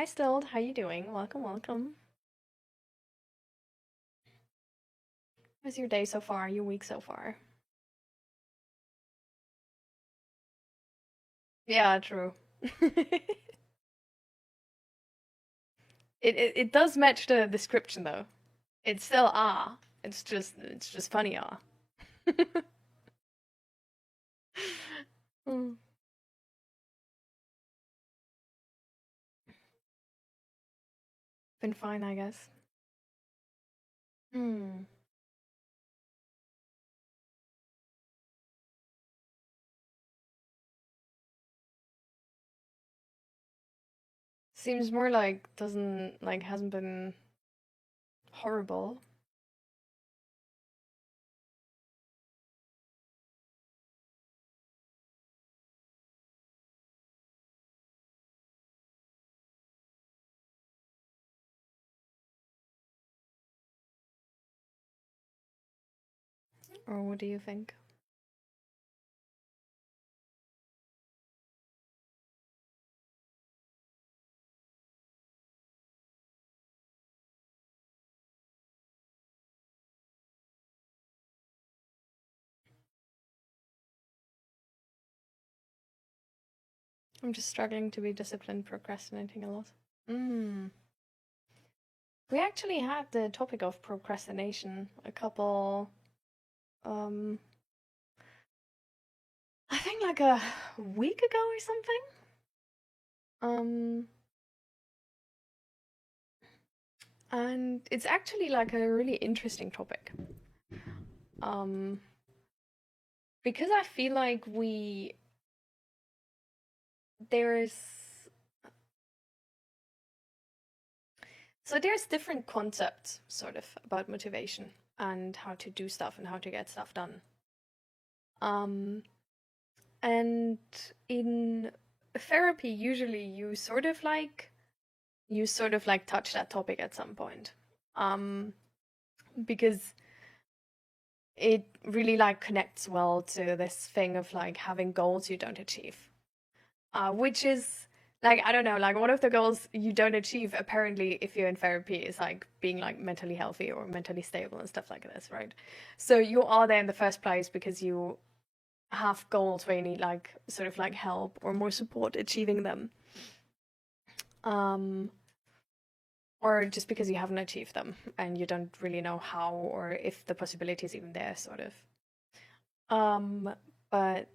Hi, Stild. How you doing? Welcome, welcome. How's your day so far? Your week so far? Yeah, true. It does match the description though. It's still ah. It's just funny ah. Hmm. Been fine, I guess. Hmm. Seems more like doesn't like hasn't been horrible. Or what do you think? I'm just struggling to be disciplined, procrastinating a lot. Hmm. We actually had the topic of procrastination a couple um I think like a week ago or something. Um, and it's actually like a really interesting topic. Um, because I feel like there's there's different concepts sort of about motivation and how to do stuff and how to get stuff done. Um, and in therapy, usually you sort of like touch that topic at some point. Um, because it really like connects well to this thing of like having goals you don't achieve. Which is like I don't know, like one of the goals you don't achieve apparently if you're in therapy is like being like mentally healthy or mentally stable and stuff like this, right? So you are there in the first place because you have goals where you need like sort of like help or more support achieving them. Um, or just because you haven't achieved them and you don't really know how or if the possibility is even there, sort of. Um, but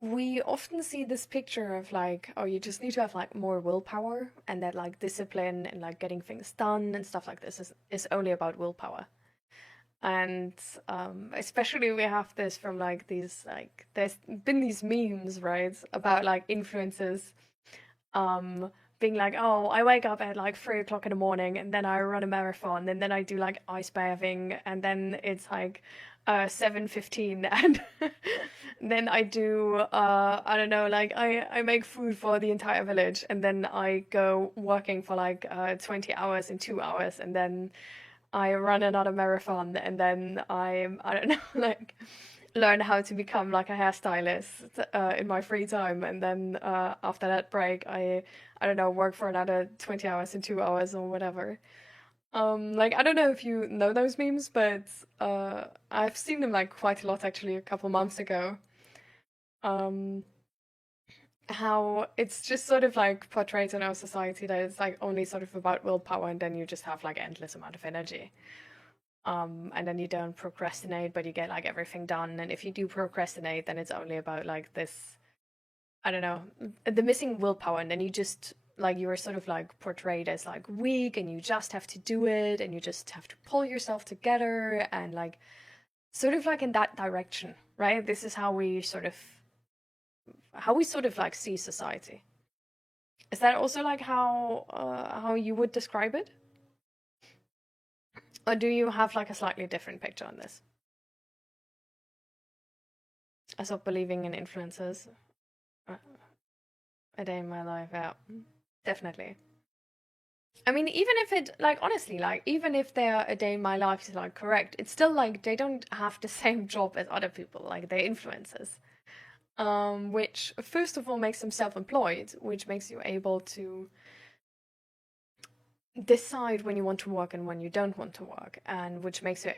we often see this picture of like, oh, you just need to have like more willpower, and that like discipline and like getting things done and stuff like this is only about willpower. And especially we have this from like these like there's been these memes, right, about like influencers um being like, oh, I wake up at like 3 o'clock in the morning and then I run a marathon and then I do like ice bathing and then it's like 7:15 and then I do I don't know, like I make food for the entire village and then I go working for like 20 hours in 2 hours and then I run another marathon and then I don't know, like learn how to become like a hairstylist in my free time, and then after that break, I don't know, work for another 20 hours in 2 hours or whatever. Like I don't know if you know those memes, but I've seen them like quite a lot actually a couple months ago. Um, how it's just sort of like portrayed in our society that it's like only sort of about willpower, and then you just have like endless amount of energy. And then you don't procrastinate, but you get like everything done. And if you do procrastinate, then it's only about like this, I don't know, the missing willpower. And then you just like you're sort of like portrayed as like weak and you just have to do it and you just have to pull yourself together and like sort of like in that direction, right? This is how we sort of like see society. Is that also like how you would describe it? Or do you have like a slightly different picture on this? I stopped believing in influencers. Uh, A day in my life, yeah. Definitely. I mean, even if it, like, honestly, like, even if their a day in my life is, like, correct, it's still, like, they don't have the same job as other people. Like, they're influencers. which first of all makes them self-employed, which makes you able to decide when you want to work and when you don't want to work, and which makes you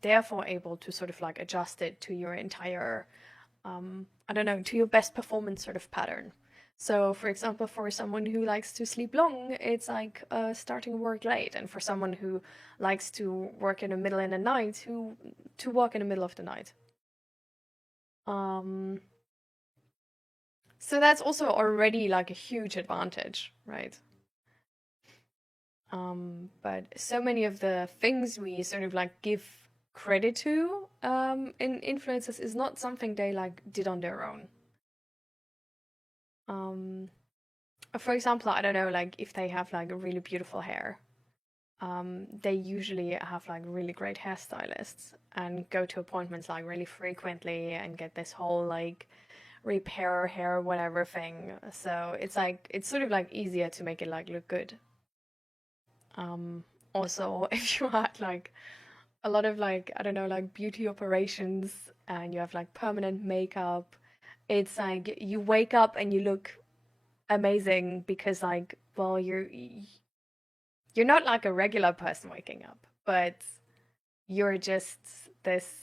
therefore able to sort of like adjust it to your entire, I don't know, to your best performance sort of pattern. So, for example, for someone who likes to sleep long, it's like starting work late, and for someone who likes to work in the middle of the night, to work in the middle of the night. Um, so that's also already like a huge advantage, right? But so many of the things we sort of like give credit to in influencers is not something they like did on their own. For example, I don't know, like if they have like a really beautiful hair, they usually have like really great hairstylists and go to appointments like really frequently and get this whole like repair hair whatever thing. So it's like it's sort of like easier to make it like look good. Also, if you had like a lot of like, I don't know, like beauty operations and you have like permanent makeup, it's like you wake up and you look amazing because like, well, you're not like a regular person waking up, but you're just this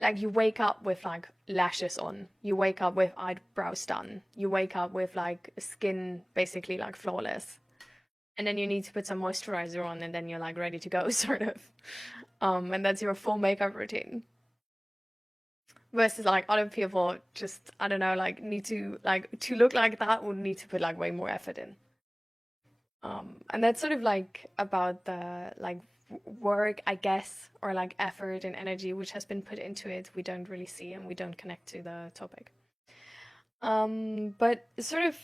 like you wake up with like lashes on, you wake up with eyebrows done, you wake up with like skin basically like flawless. And then you need to put some moisturizer on and then you're like ready to go sort of. And that's your full makeup routine. Versus like other people just I don't know like need to look like that would need to put like way more effort in. And that's sort of like about the like work I guess or like effort and energy which has been put into it we don't really see and we don't connect to the topic. But sort of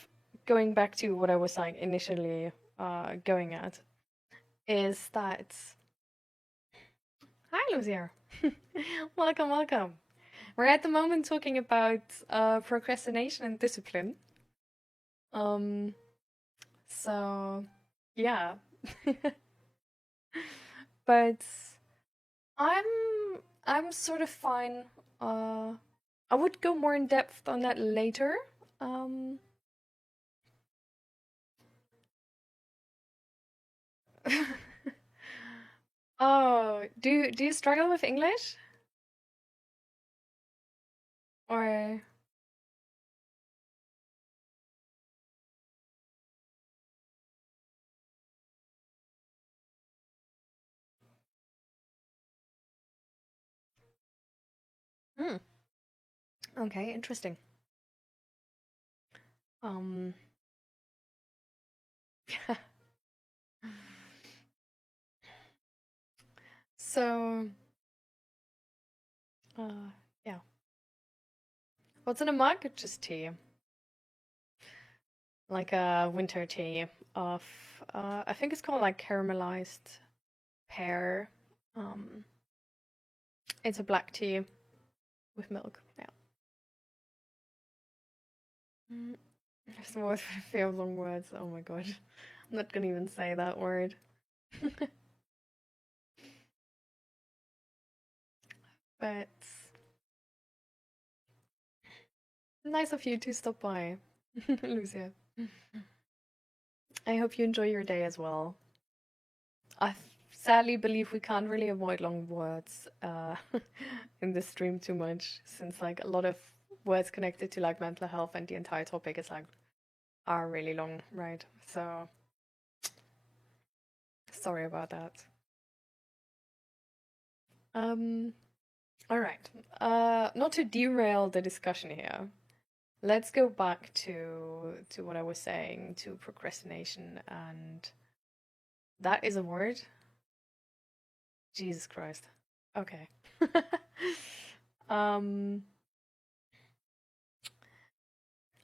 going back to what I was like initially going at is that hi Lucia. Welcome, welcome. We're at the moment talking about procrastination and discipline. Um, so yeah. But I'm I'm sort of fine. Uh, I would go more in depth on that later. Um, oh, do you struggle with English or? Hmm. Okay, interesting. Um, so, yeah. What's in a mug? Just tea, like a winter tea of, I think it's called like caramelized pear. Um, it's a black tea with milk. Yeah. Mm. There's the most favorite long words. Oh my god. I'm not gonna even say that word. But nice of you to stop by, Lucia. I hope you enjoy your day as well. I sadly believe we can't really avoid long words in this stream too much, since like a lot of words connected to like mental health and the entire topic is like are really long, right? So sorry about that. Um, all right. Not to derail the discussion here. Let's go back to what I was saying, to procrastination, and that is a word. Jesus Christ. Okay. um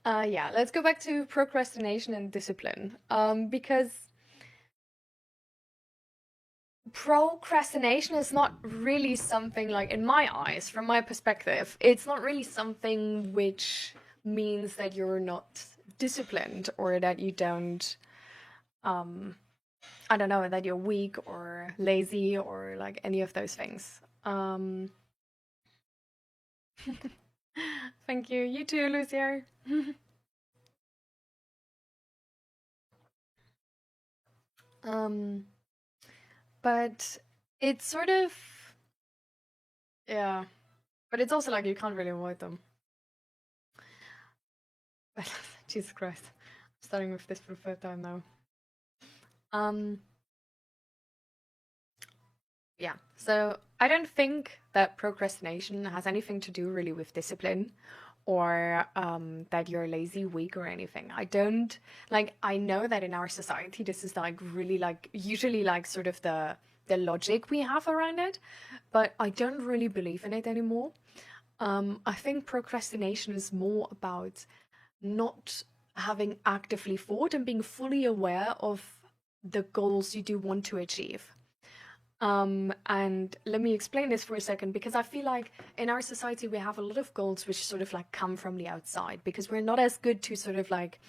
yeah, let's go back to procrastination and discipline. Because procrastination is not really something like, in my eyes, from my perspective, it's not really something which means that you're not disciplined or that you don't, I don't know, that you're weak or lazy or like any of those things. Thank you. You too, Lucia. um, but it's sort of, yeah, but it's also like you can't really avoid them. Jesus Christ. I'm starting with this for the third time now. Um, yeah, so I don't think that procrastination has anything to do really with discipline or that you're lazy, weak, or anything. I don't like, I know that in our society, this is like really like usually like sort of the logic we have around it, but I don't really believe in it anymore. I think procrastination is more about not having actively thought and being fully aware of the goals you do want to achieve. And let me explain this for a second, because I feel like in our society we have a lot of goals which sort of like come from the outside, because we're not as good to sort of like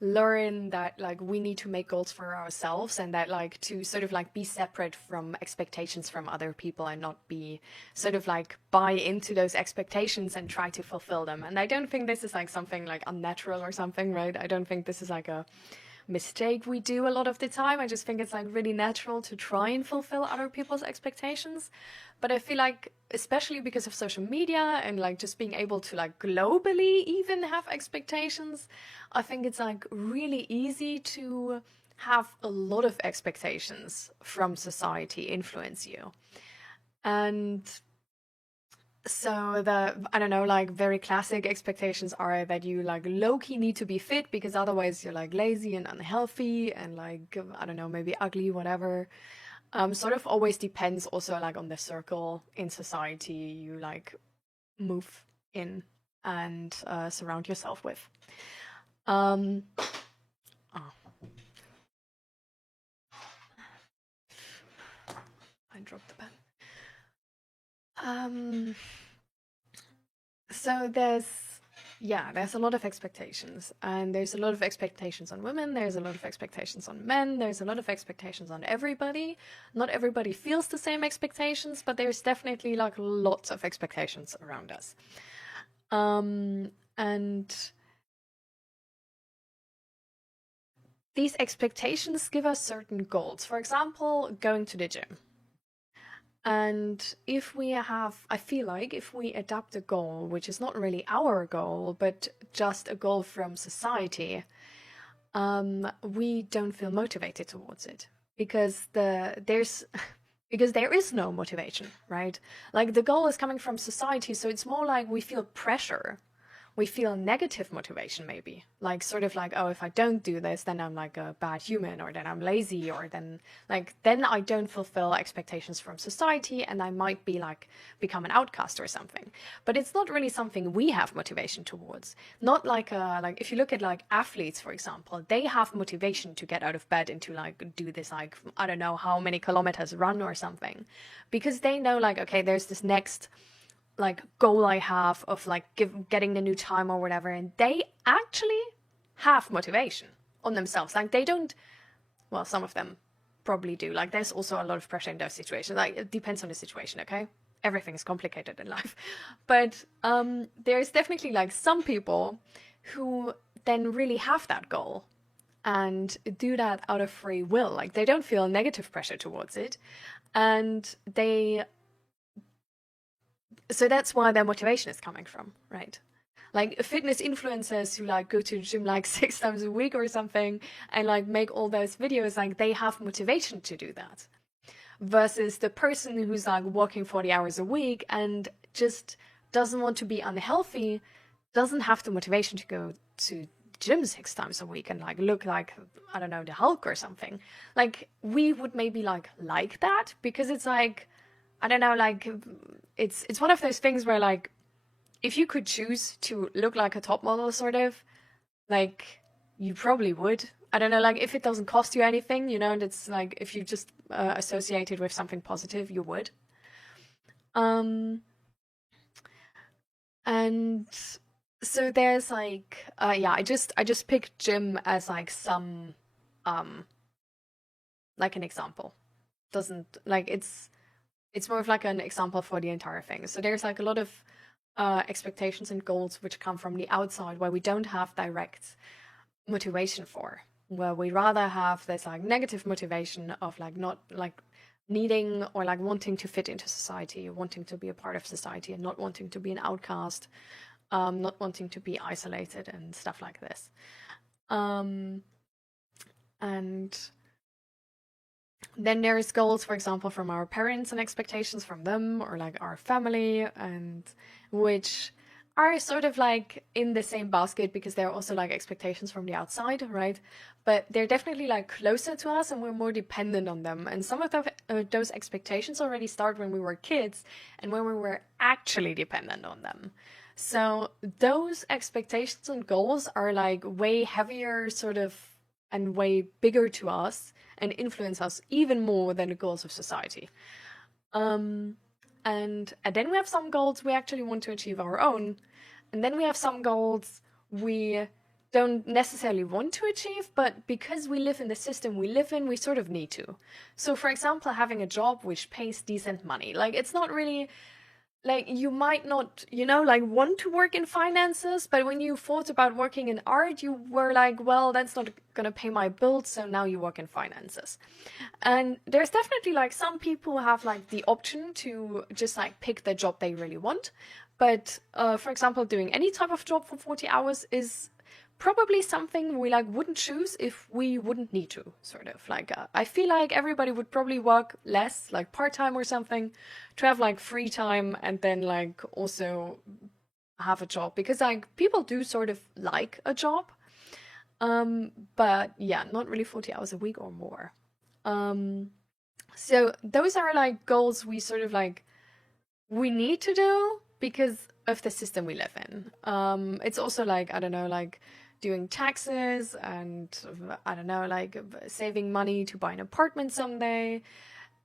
learn that like we need to make goals for ourselves, and that like to sort of like be separate from expectations from other people and not be sort of like buy into those expectations and try to fulfill them. And I don't think this is like something like unnatural or something, right? I don't think this is like a mistake we do a lot of the time. I just think it's like really natural to try and fulfill other people's expectations. But I feel like, especially because of social media and like just being able to like globally even have expectations, I think it's like really easy to have a lot of expectations from society influence you. And so the, I don't know, like very classic expectations are that you like low-key need to be fit because otherwise you're like lazy and unhealthy and like, I don't know, maybe ugly, whatever. Sort of always depends also like on the circle in society you like move in and surround yourself with. Um, oh, I dropped the pen. So there's a lot of expectations, and there's a lot of expectations on women, there's a lot of expectations on men, there's a lot of expectations on everybody. Not everybody feels the same expectations, but there's definitely like lots of expectations around us. And these expectations give us certain goals. For example, going to the gym. And if we have, I feel like if we adapt a goal, which is not really our goal, but just a goal from society, we don't feel motivated towards it because because there is no motivation, right? Like the goal is coming from society, so it's more like we feel pressure, we feel negative motivation, maybe like sort of like, oh, if I don't do this, then I'm like a bad human, or then I'm lazy, or then I don't fulfill expectations from society and I might be like become an outcast or something. But it's not really something we have motivation towards. Not like like if you look at like athletes, for example, they have motivation to get out of bed and to like do this like I don't know how many kilometers run or something, because they know like, okay, there's this next like goal I have of like getting the new time or whatever, and they actually have motivation on themselves. Like they don't, well, some of them probably do. Like there's also a lot of pressure in those situations. Like it depends on the situation, okay? Everything is complicated in life. But there's definitely like some people who then really have that goal and do that out of free will. Like they don't feel negative pressure towards it, and so that's why their motivation is coming from, right? Like fitness influencers who like go to the gym like 6 times a week or something and like make all those videos, like they have motivation to do that. Versus the person who's like working 40 hours a week and just doesn't want to be unhealthy, doesn't have the motivation to go to gym 6 times a week and like look like, I don't know, the Hulk or something. Like we would maybe like that because it's like, I don't know, like it's one of those things where like if you could choose to look like a top model, sort of, like you probably would. I don't know, like if it doesn't cost you anything, you know, and it's like if you just associate it with something positive, you would. Um, and so there's like, yeah, I just picked gym as like some, um, like an example. Doesn't like it's more of like an example for the entire thing. So there's like a lot of expectations and goals which come from the outside, where we don't have direct motivation for, where we rather have this like negative motivation of like not like needing or like wanting to fit into society, wanting to be a part of society, and not wanting to be an outcast, not wanting to be isolated and stuff like this. And then there's goals, for example, from our parents and expectations from them, or like our family, and which are sort of like in the same basket because they're also like expectations from the outside, right? But they're definitely like closer to us and we're more dependent on them. And some of those expectations already start when we were kids and when we were actually dependent on them. So those expectations and goals are like way heavier sort of and way bigger to us and influence us even more than the goals of society. And then we have some goals we actually want to achieve our own. And then we have some goals we don't necessarily want to achieve, but because we live in the system we live in, we sort of need to. So for example, having a job which pays decent money. Like, it's not really like, you might not, like want to work in finances, but when you thought about working in art, you were like, well, that's not gonna pay my bills, so now you work in finances. And there's definitely like some people who have like the option to just like pick the job they really want. But for example, doing any type of job for 40 hours is probably something we like wouldn't choose if we wouldn't need to, sort of like I feel like everybody would probably work less, like part-time or something, to have like free time and then like also have a job, because like people do sort of like a job, but yeah, not really 40 hours a week or more. So those are like goals we sort of like we need to do because of the system we live in. It's also like, I don't know, like doing taxes and I don't know, like saving money to buy an apartment someday.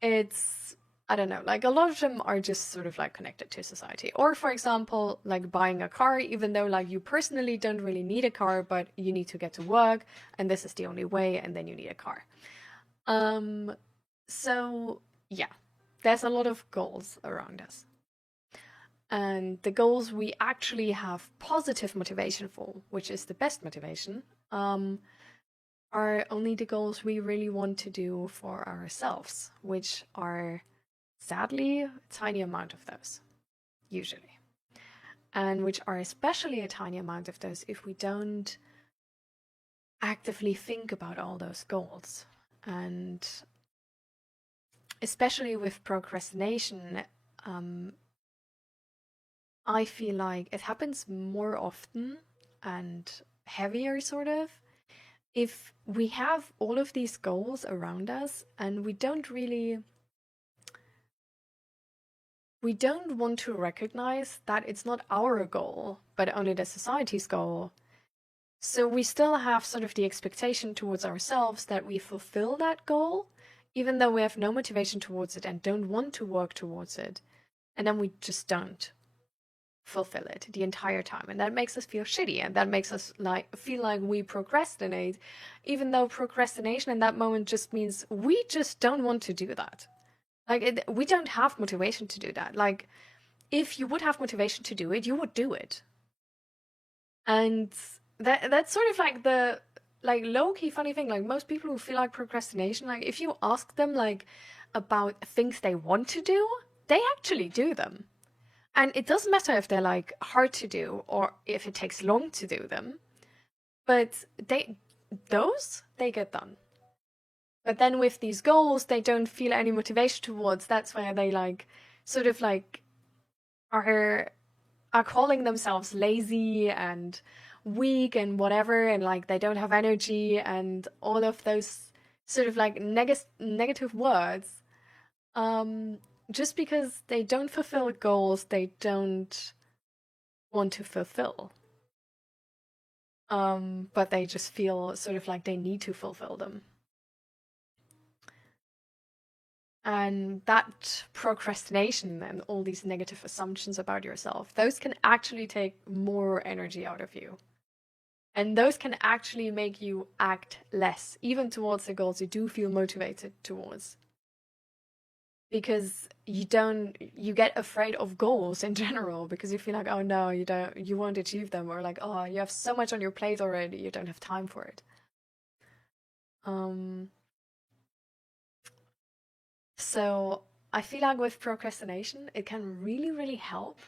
It's, I don't know, like a lot of them are just sort of like connected to society. Or for example, like buying a car, even though like you personally don't really need a car, but you need to get to work and this is the only way, and then you need a car. So yeah, there's a lot of goals around us. And the goals we actually have positive motivation for, which is the best motivation, are only the goals we really want to do for ourselves, which are sadly a tiny amount of those, usually. And which are especially a tiny amount of those if we don't actively think about all those goals. And especially with procrastination, I feel like it happens more often and heavier, sort of, if we have all of these goals around us and we don't want to recognize that it's not our goal, but only the society's goal. So we still have sort of the expectation towards ourselves that we fulfill that goal, even though we have no motivation towards it and don't want to work towards it. And then we just don't fulfill it the entire time, and that makes us feel shitty, and that makes us like feel like we procrastinate, even though procrastination in that moment just means we just don't want to do that. Like, we don't have motivation to do that. Like, if you would have motivation to do it, you would do it. And that's sort of like the like low-key funny thing. Like, most people who feel like procrastination, like if you ask them like about things they want to do, they actually do them. And it doesn't matter if they're like hard to do or if it takes long to do them, but they get done. But then with these goals, they don't feel any motivation towards. That's where they like sort of like are calling themselves lazy and weak and whatever, and like they don't have energy and all of those sort of like negative words. Just because they don't fulfill goals they don't want to fulfill. But they just feel sort of like they need to fulfill them. And that procrastination and all these negative assumptions about yourself, those can actually take more energy out of you. And those can actually make you act less, even towards the goals you do feel motivated towards. because you get afraid of goals in general because you feel like, oh no, you won't achieve them, or like, oh, you have so much on your plate already, you don't have time for it. Um, so I feel like with procrastination, it can really, really help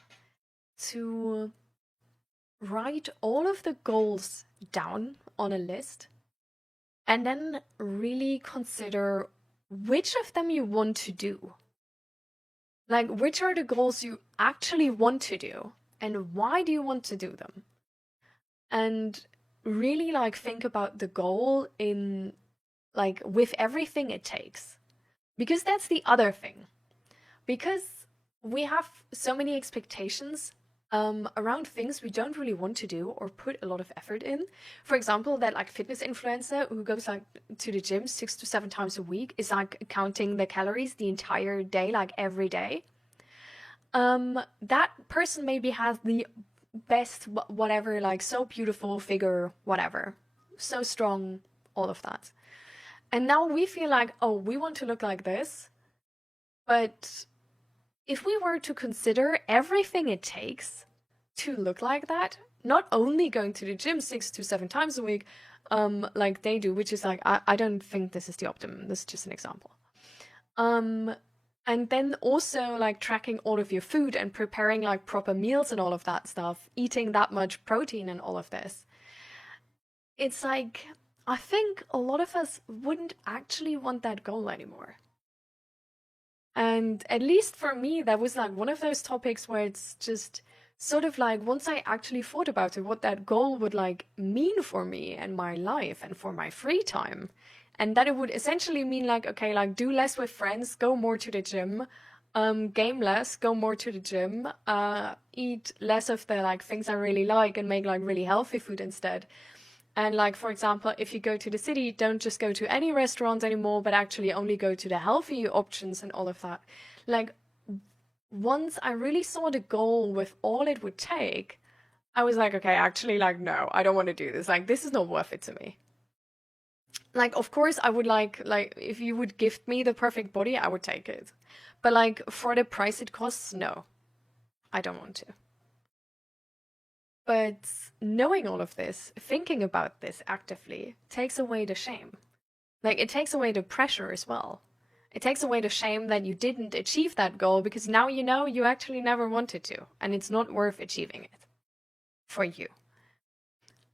to write all of the goals down on a list and then really consider which of them you want to do. Like, which are the goals you actually want to do and why do you want to do them? And really like think about the goal in like with everything it takes. Because that's the other thing. Because we have so many expectations around things we don't really want to do or put a lot of effort in. For example, that like fitness influencer who goes like to the gym 6 to 7 times a week is like counting the calories the entire day, like every day. That person maybe has the best whatever, like so beautiful figure, whatever, so strong, all of that. And now we feel like, oh, we want to look like this. But if we were to consider everything it takes to look like that, not only going to the gym 6 to 7 times a week, like they do, which is like, I don't think this is the optimum. This is just an example. And then also like tracking all of your food and preparing like proper meals and all of that stuff, eating that much protein and all of this. It's like, I think a lot of us wouldn't actually want that goal anymore. And at least for me, that was like one of those topics where it's just sort of like once I actually thought about it, what that goal would like mean for me and my life and for my free time. And that it would essentially mean like, okay, like do less with friends, go more to the gym, game less, go more to the gym, eat less of the like things I really like and make like really healthy food instead. And like, for example, if you go to the city, don't just go to any restaurants anymore, but actually only go to the healthy options and all of that. Like, once I really saw the goal with all it would take, I was like, okay, actually, like, no, I don't want to do this. Like, this is not worth it to me. Like, of course, I would like, if you would gift me the perfect body, I would take it. But like, for the price it costs, no, I don't want to. But knowing all of this, thinking about this actively, takes away the shame. Like, it takes away the pressure as well. It takes away the shame that you didn't achieve that goal because now you know you actually never wanted to, and it's not worth achieving it for you.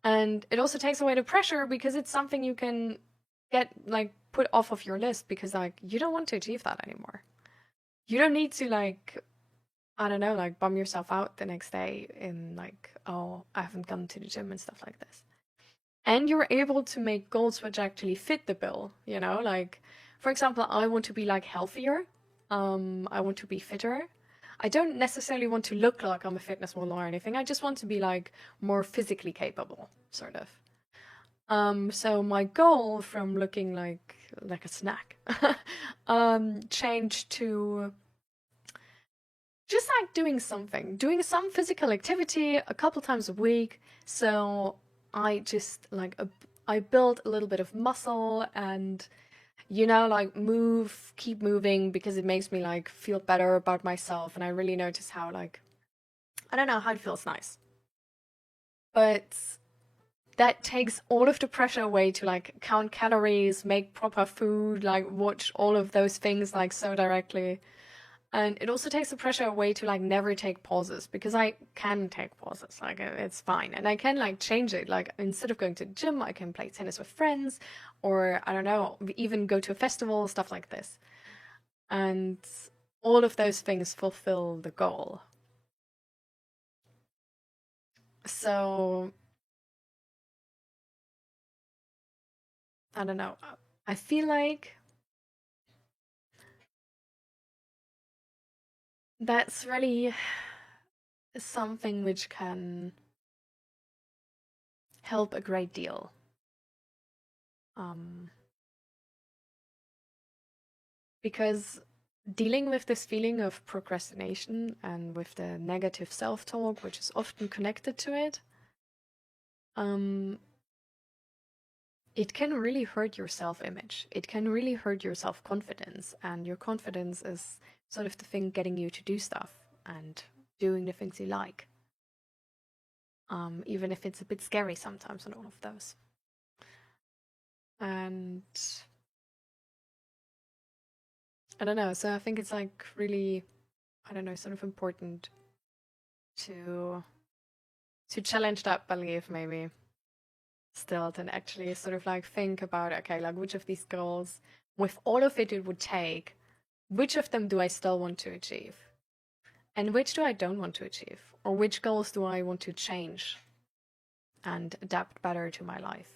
And it also takes away the pressure because it's something you can get, like, put off of your list because, like, you don't want to achieve that anymore. You don't need to, like, I don't know, like bum yourself out the next day in like, oh, I haven't gone to the gym and stuff like this. And you're able to make goals which actually fit the bill, you know, like, for example, I want to be like healthier. I want to be fitter. I don't necessarily want to look like I'm a fitness model or anything. I just want to be like more physically capable, sort of. So my goal from looking like a snack, changed to just like doing some physical activity a couple times a week. So I just like I build a little bit of muscle and like keep moving because it makes me like feel better about myself, and I really notice how like I don't know how it feels nice. But that takes all of the pressure away to like count calories, make proper food, like watch all of those things like so directly. And it also takes the pressure away to like never take pauses because I can take pauses, like it's fine. And I can like change it. Like instead of going to the gym, I can play tennis with friends or I don't know, even go to a festival, stuff like this. And all of those things fulfill the goal. So I don't know. I feel like that's really something which can help a great deal. Um, because dealing with this feeling of procrastination and with the negative self-talk, which is often connected to it, it can really hurt your self-image. It can really hurt your self-confidence, and your confidence is sort of the thing getting you to do stuff and doing the things you like. Even if it's a bit scary sometimes and all of those. And I don't know, so I think it's like really, I don't know, sort of important to challenge that belief maybe still, and actually sort of like think about, okay, like which of these goals, with all of it would take, which of them do I still want to achieve? And which do I don't want to achieve? Or which goals do I want to change and adapt better to my life?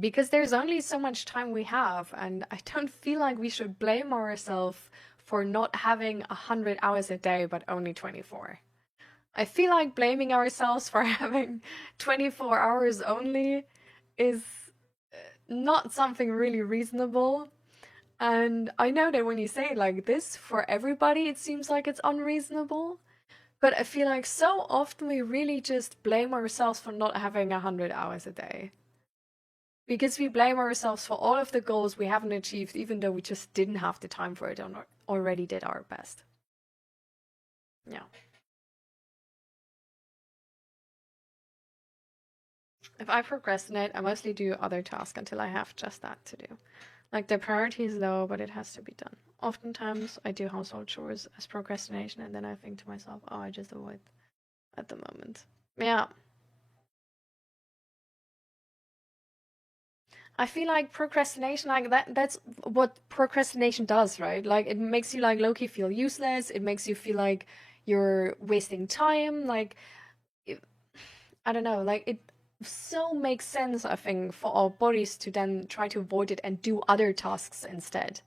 Because there's only so much time we have, and I don't feel like we should blame ourselves for not having 100 hours a day, but only 24. I feel like blaming ourselves for having 24 hours only is not something really reasonable. And I know that when you say it like this, for everybody it seems like it's unreasonable. But I feel like so often we really just blame ourselves for not having 100 hours a day. Because we blame ourselves for all of the goals we haven't achieved, even though we just didn't have the time for it and already did our best. Yeah. If I procrastinate, I mostly do other tasks until I have just that to do. Like, the priority is low, but it has to be done. Oftentimes, I do household chores as procrastination, and then I think to myself, oh, I just avoid at the moment. Yeah. I feel like procrastination, like that's what procrastination does, right? Like, it makes you like low-key feel useless. It makes you feel like you're wasting time. Like, I don't know, like it so makes sense, I think, for our bodies to then try to avoid it and do other tasks instead.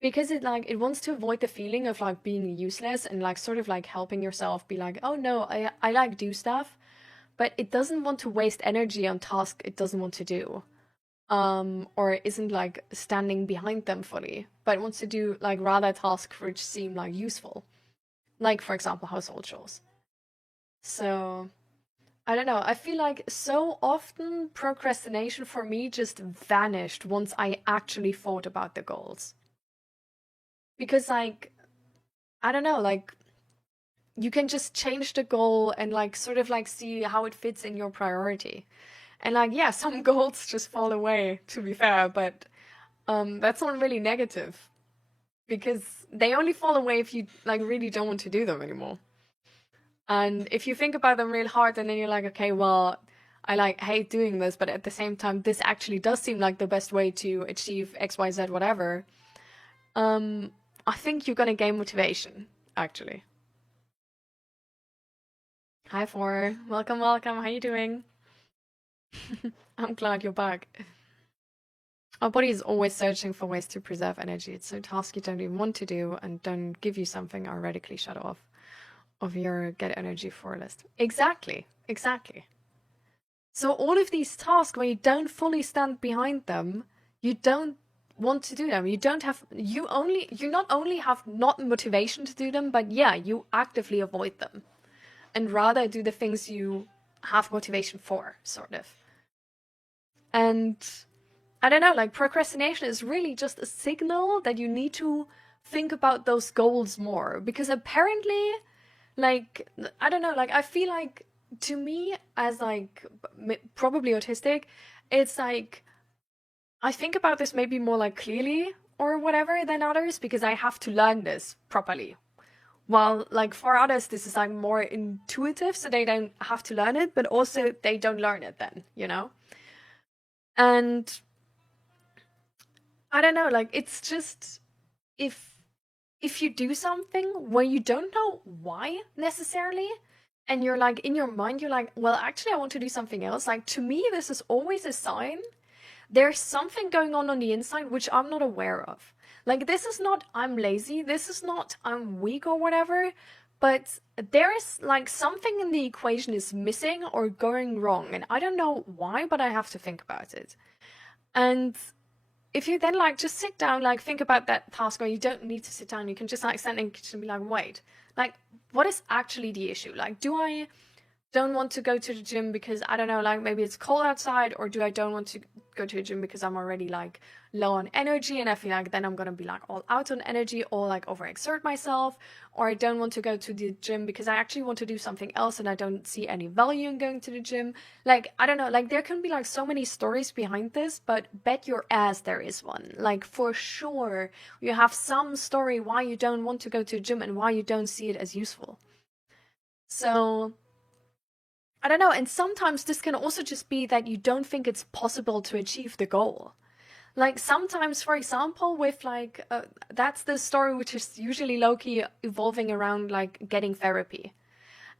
Because it wants to avoid the feeling of like being useless and like sort of like helping yourself be like, oh no, I like do stuff, but it doesn't want to waste energy on tasks it doesn't want to do. Or isn't like standing behind them fully, but wants to do like rather tasks which seem like useful. Like, for example, household chores. So I don't know, I feel like so often procrastination for me just vanished once I actually thought about the goals. Because like, I don't know, like you can just change the goal and like sort of like see how it fits in your priority. And like, yeah, some goals just fall away, to be fair, but that's not really negative because they only fall away if you like really don't want to do them anymore. And if you think about them real hard, and then you're like, okay, well, I like hate doing this, but at the same time, this actually does seem like the best way to achieve X, Y, Z, whatever. I think you're gonna gain motivation, actually. Hi, Four. Welcome, welcome. How you doing? I'm glad you're back. Our body is always searching for ways to preserve energy. So tasks you don't even want to do and don't give you something are radically shut off of your get energy for list. Exactly, exactly. So all of these tasks where you don't fully stand behind them, you don't want to do them. You not only have not motivation to do them, but yeah, you actively avoid them and rather do the things you have motivation for, sort of. And I don't know, like procrastination is really just a signal that you need to think about those goals more, because apparently, like, I don't know, like I feel like to me as like probably autistic, it's like I think about this maybe more like clearly or whatever than others because I have to learn this properly. While like for others this is like more intuitive, so they don't have to learn it, but also they don't learn it then, you know? And I don't know, like it's just if you do something where you don't know why necessarily, and you're like in your mind you're like, well, actually I want to do something else, like to me this is always a sign there's something going on the inside which I'm not aware of. Like, this is not I'm lazy, this is not I'm weak or whatever, but there is like something in the equation is missing or going wrong, and I don't know why, but I have to think about it. And if you then like just sit down, like think about that task, or you don't need to sit down, you can just like stand in the kitchen and be like, wait, like what is actually the issue? Like, do I don't want to go to the gym because I don't know, like maybe it's cold outside, or do I don't want to go to the gym because I'm already like low on energy and I feel like then I'm gonna be like all out on energy or like overexert myself, or I don't want to go to the gym because I actually want to do something else and I don't see any value in going to the gym. Like, I don't know, like there can be like so many stories behind this, but bet your ass there is one. Like for sure, you have some story why you don't want to go to the gym and why you don't see it as useful. So I don't know, and sometimes this can also just be that you don't think it's possible to achieve the goal. Like sometimes, for example, with like, that's the story which is usually low-key evolving around like getting therapy.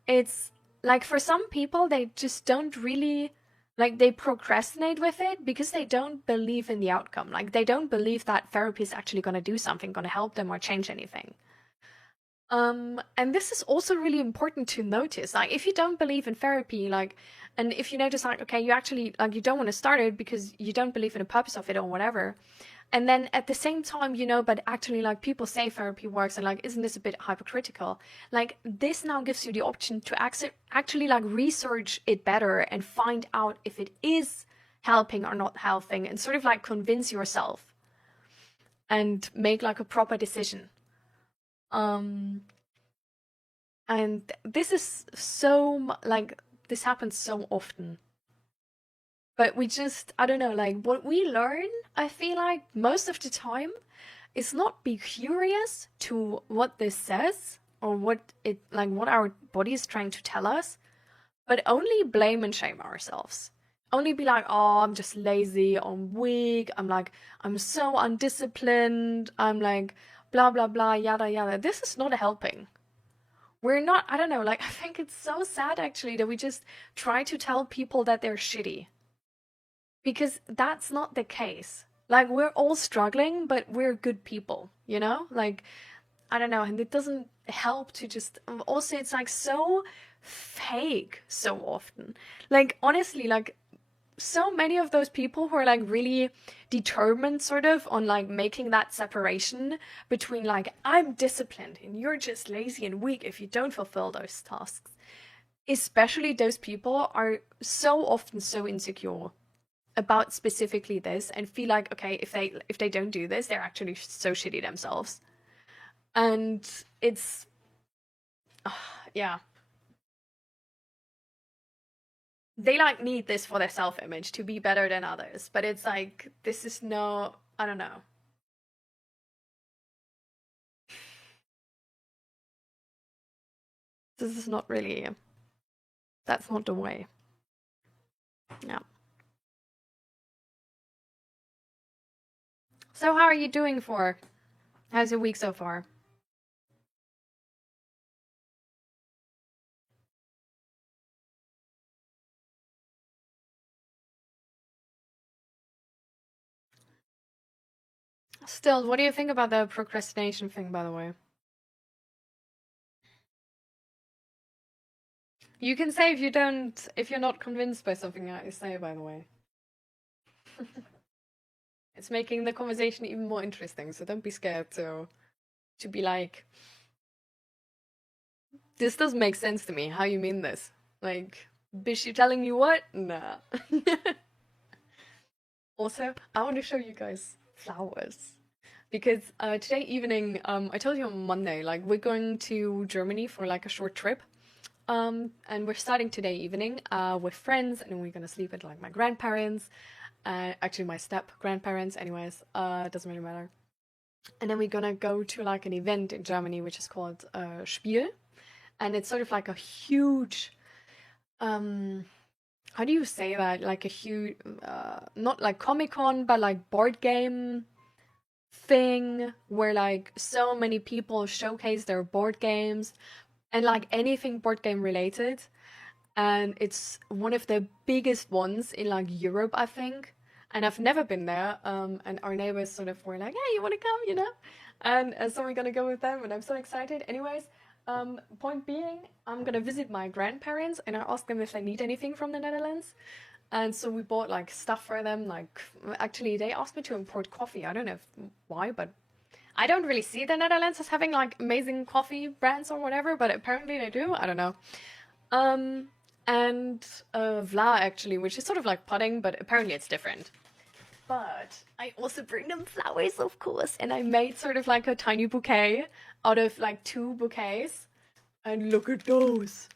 It's like for some people, they just don't really, like they procrastinate with it because they don't believe in the outcome. Like they don't believe that therapy is actually going to do something, going to help them or change anything. And this is also really important to notice. Like, if you don't believe in therapy, like, and if you notice, like, okay, you actually, like, you don't want to start it because you don't believe in the purpose of it or whatever. And then at the same time, you know, but actually, like, people say therapy works and, like, isn't this a bit hypocritical? Like, this now gives you the option to actually, like, research it better and find out if it is helping or not helping and sort of, like, convince yourself and make, like, a proper decision. And this is so, like, this happens so often. But we just, I don't know, like, what we learn, I feel like most of the time, is not be curious to what this says or what it, like, what our body is trying to tell us, but only blame and shame ourselves. Only be like, oh, I'm just lazy, I'm weak, I'm so undisciplined, I'm like, blah, blah, blah, yada, yada. This is not helping. We're not, I don't know, like, I think it's so sad actually that we just try to tell people that they're shitty. Because that's not the case. Like, we're all struggling, but we're good people, you know? Like, I don't know, and it doesn't help to just, also, it's like so fake so often. Like, honestly, like, so many of those people who are like really determined sort of on like making that separation between like I'm disciplined and you're just lazy and weak if you don't fulfill those tasks, especially those people are so often so insecure about specifically this and feel like, okay, if they don't do this, they're actually so shitty themselves. And it's yeah, they like need this for their self-image to be better than others, but it's like, this is no, I don't know. This is not really, that's not the way. Yeah. So how are you doing for? How's your week so far? Still, what do you think about the procrastination thing, by the way? You can say if you're not convinced by something I say, by the way. It's making the conversation even more interesting, so don't be scared to be like, this doesn't make sense to me. How you mean this? Like, bitch, you telling me what? Nah. Also, I want to show you guys flowers. Because today evening, I told you on Monday, like we're going to Germany for like a short trip. And we're starting today evening with friends, and we're gonna sleep at like my grandparents, actually my step grandparents. Anyways, doesn't really matter. And then we're gonna go to like an event in Germany which is called Spiel, and it's sort of like a huge, how do you say that? Like a huge, not like Comic-Con, but like board game thing where like so many people showcase their board games and like anything board game related. And it's one of the biggest ones in like Europe, I think. And I've never been there. And our neighbors sort of were like, "Hey, you want to come?" You know. And so we're gonna go with them, and I'm so excited. Anyways, point being, I'm gonna visit my grandparents, and I asked them if they need anything from the Netherlands. And so we bought like stuff for them. Like, actually, they asked me to import coffee. I don't know why, but I don't really see the Netherlands as having like amazing coffee brands or whatever, but apparently they do. I don't know. Um, and vla actually, which is sort of like potting, but apparently it's different. But I also bring them flowers, of course, and I made sort of like a tiny bouquet out of like 2 bouquets. And look at those.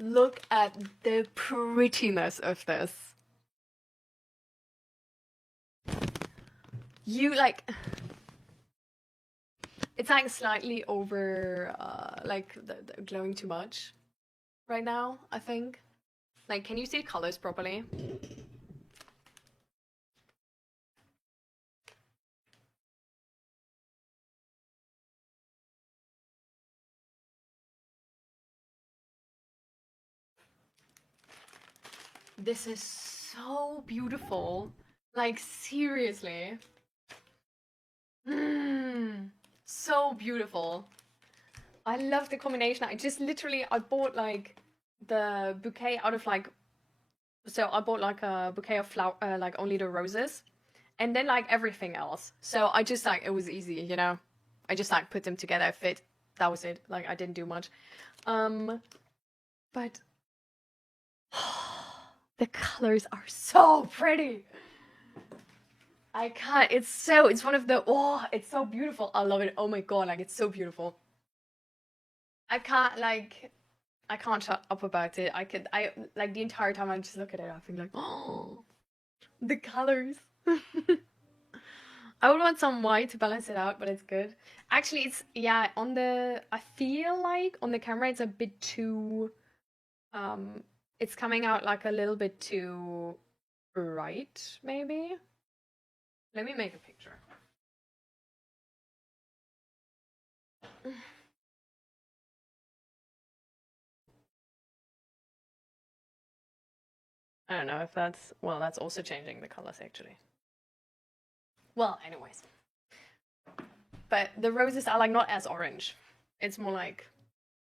Look at the prettiness of this. You like, it's like slightly over, like the glowing too much right now, I think. Like, can you see the colors properly? This is so beautiful. Like, seriously. So beautiful. I love the combination. I just literally, I bought like the bouquet out of like, so I bought like a bouquet of flower, like only the roses, and then like everything else. So I just like, it was easy, you know? I just like put them together, fit. That was it. Like I didn't do much. But the colors are so pretty. I can't, it's one of the, oh, it's so beautiful. I love it. Oh my God, like it's so beautiful. I can't shut up about it. I like the entire time I just look at it, I think like, oh, the colors. I would want some white to balance it out, but it's good. Actually, it's, yeah, I feel like on the camera it's a bit too, it's coming out like a little bit too bright, maybe. Let me make a picture. I don't know if that's, well, that's also changing the colors actually. Well, anyways. But the roses are like not as orange. It's more like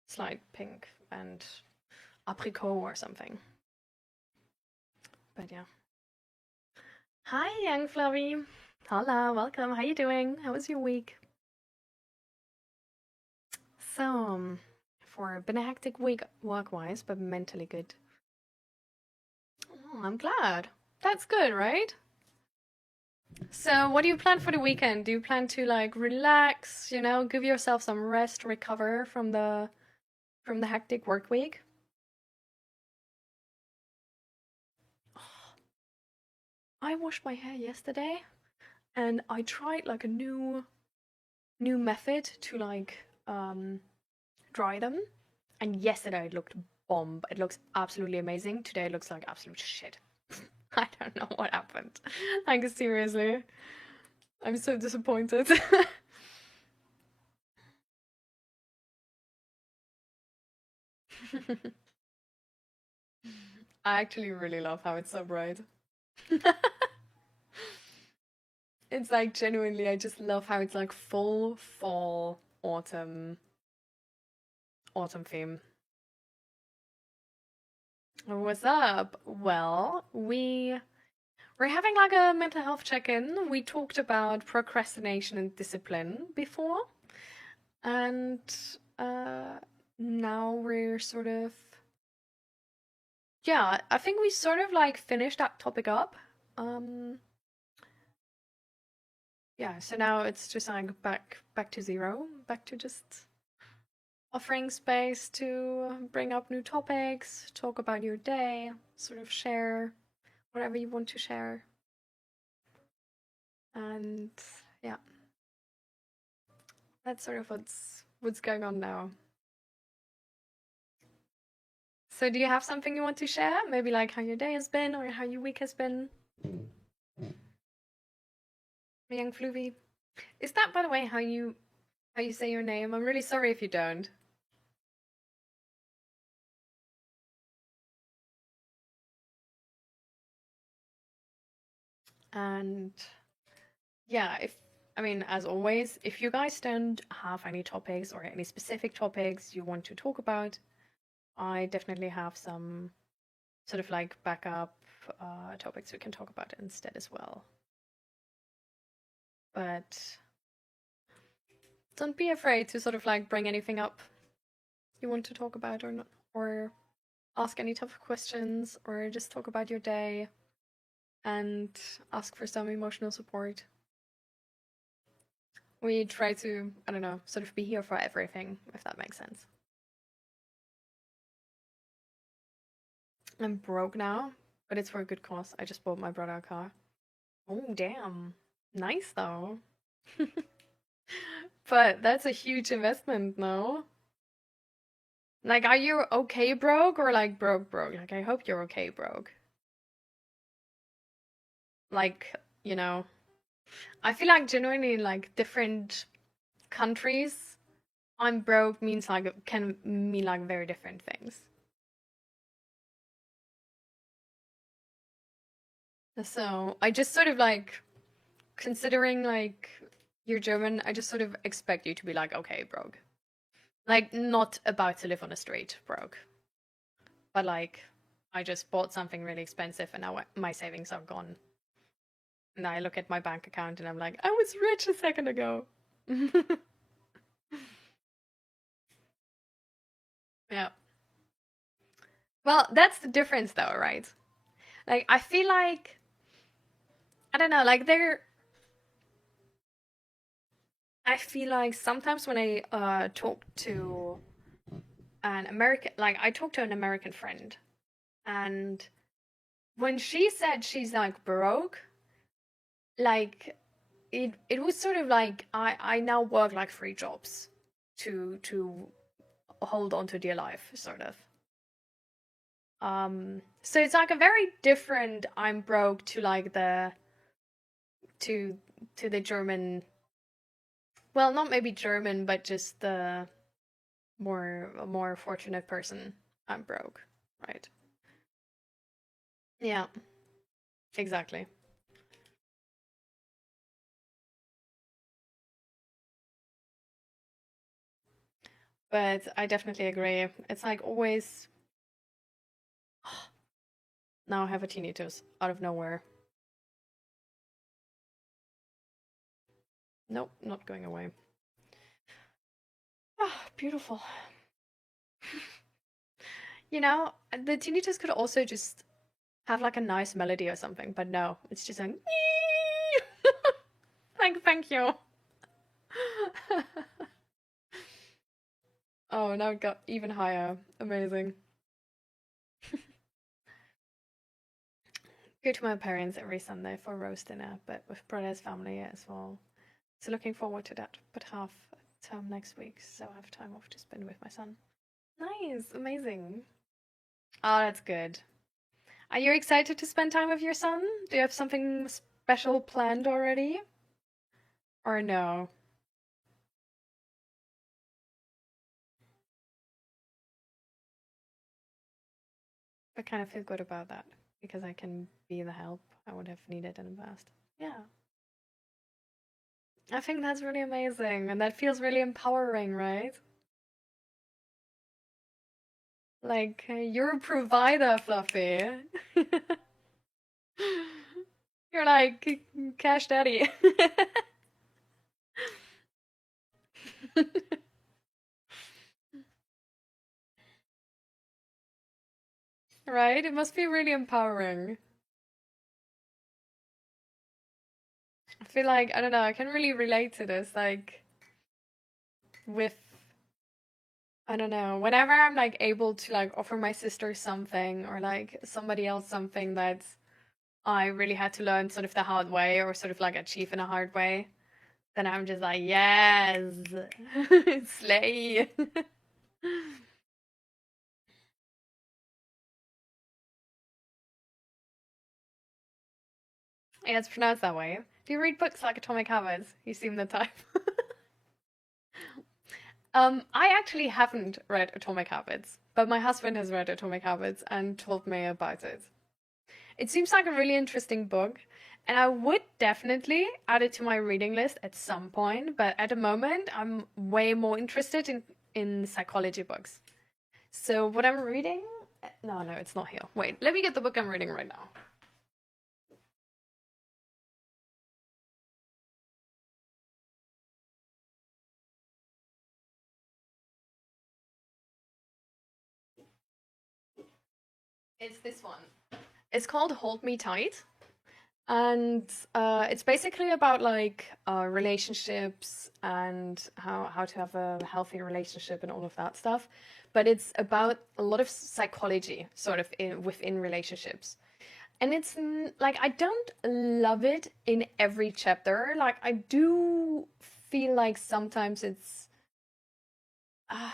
slight pink and apricot or something. But yeah. Hi, young Fluffy. Hola, welcome. How you doing? How was your week? So, been a hectic week work-wise, but mentally good. Oh, I'm glad. That's good, right? So, what do you plan for the weekend? Do you plan to like relax, you know, give yourself some rest, recover from the hectic work week? I washed my hair yesterday and I tried like a new method to like dry them. And yesterday it looked bomb. It looks absolutely amazing. Today it looks like absolute shit. I don't know what happened. Like seriously. I'm so disappointed. I actually really love how it's so bright. It's like genuinely, I just love how it's like full fall autumn theme. What's up? Well, we're having like a mental health check-in. We talked about procrastination and discipline before, and now we're sort of, yeah, I think we sort of like finished that topic up. Yeah, so now it's just like back to zero, back to just offering space to bring up new topics, talk about your day, sort of share whatever you want to share. And yeah, that's sort of what's going on now. So do you have something you want to share? Maybe like how your day has been or how your week has been? Young Floovy. Is that, by the way, how you say your name? I'm really sorry if you don't. And yeah, I mean, as always, if you guys don't have any topics or any specific topics you want to talk about, I definitely have some sort of like backup topics we can talk about instead as well. But don't be afraid to sort of like bring anything up you want to talk about or not, or ask any tough questions or just talk about your day and ask for some emotional support. We try to, I don't know, sort of be here for everything, if that makes sense. I'm broke now, but it's for a good cause. I just bought my brother a car. Oh, damn. Nice, though. But that's a huge investment, no? Like, are you okay broke or like broke? Like, I hope you're okay broke. Like, you know, I feel like genuinely like different countries, I'm broke means like can mean like very different things. So I just sort of like considering like you're German, I just sort of expect you to be like, okay, broke. Like not about to live on the street, broke. But like I just bought something really expensive and now my savings are gone. And I look at my bank account and I'm like, I was rich a second ago. Yeah. Well, that's the difference though, right? Like I feel like I don't know, like I feel like sometimes when I talk to an American, like I talked to an American friend, and when she said she's like broke, like it was sort of like I now work like 3 jobs to hold on to dear life, sort of. So it's like a very different I'm broke to like to the German, well, not maybe German, but just the more fortunate person. I'm broke, right? Yeah, exactly. But I definitely agree. It's like always now I have a tinnitus out of nowhere. Nope, not going away. Ah, beautiful. You know, the tinnitus could also just have like a nice melody or something, but no, it's just like thank you. Oh, now it got even higher. Amazing. Go to my parents every Sunday for roast dinner, but with brother's family as well. So looking forward to that. But half term next week, so I have time off to spend with my son. Nice, amazing. Oh, that's good. Are you excited to spend time with your son? Do you have something special planned already? Or no? I kind of feel good about that because I can be the help I would have needed in the past. Yeah. I think that's really amazing and that feels really empowering, right? Like, you're a provider, Fluffy. You're like Cash Daddy. Right? It must be really empowering. I feel like, I don't know, I can really relate to this. Like, with, I don't know, whenever I'm like able to like offer my sister something or like somebody else something that I really had to learn sort of the hard way or sort of like achieve in a hard way, then I'm just like, yes, slay. Yeah, it's pronounced that way. Do you read books like Atomic Habits? You seem the type. I actually haven't read Atomic Habits, but my husband has read Atomic Habits and told me about it. It seems like a really interesting book, and I would definitely add it to my reading list at some point, but at the moment, I'm way more interested in psychology books. So, what I'm reading. No, no, it's not here. Wait, let me get the book I'm reading right now. It's this one. It's called Hold Me Tight. And it's basically about like relationships and how to have a healthy relationship and all of that stuff. But it's about a lot of psychology sort of within relationships. And it's like I don't love it in every chapter. Like I do feel like sometimes it's uh,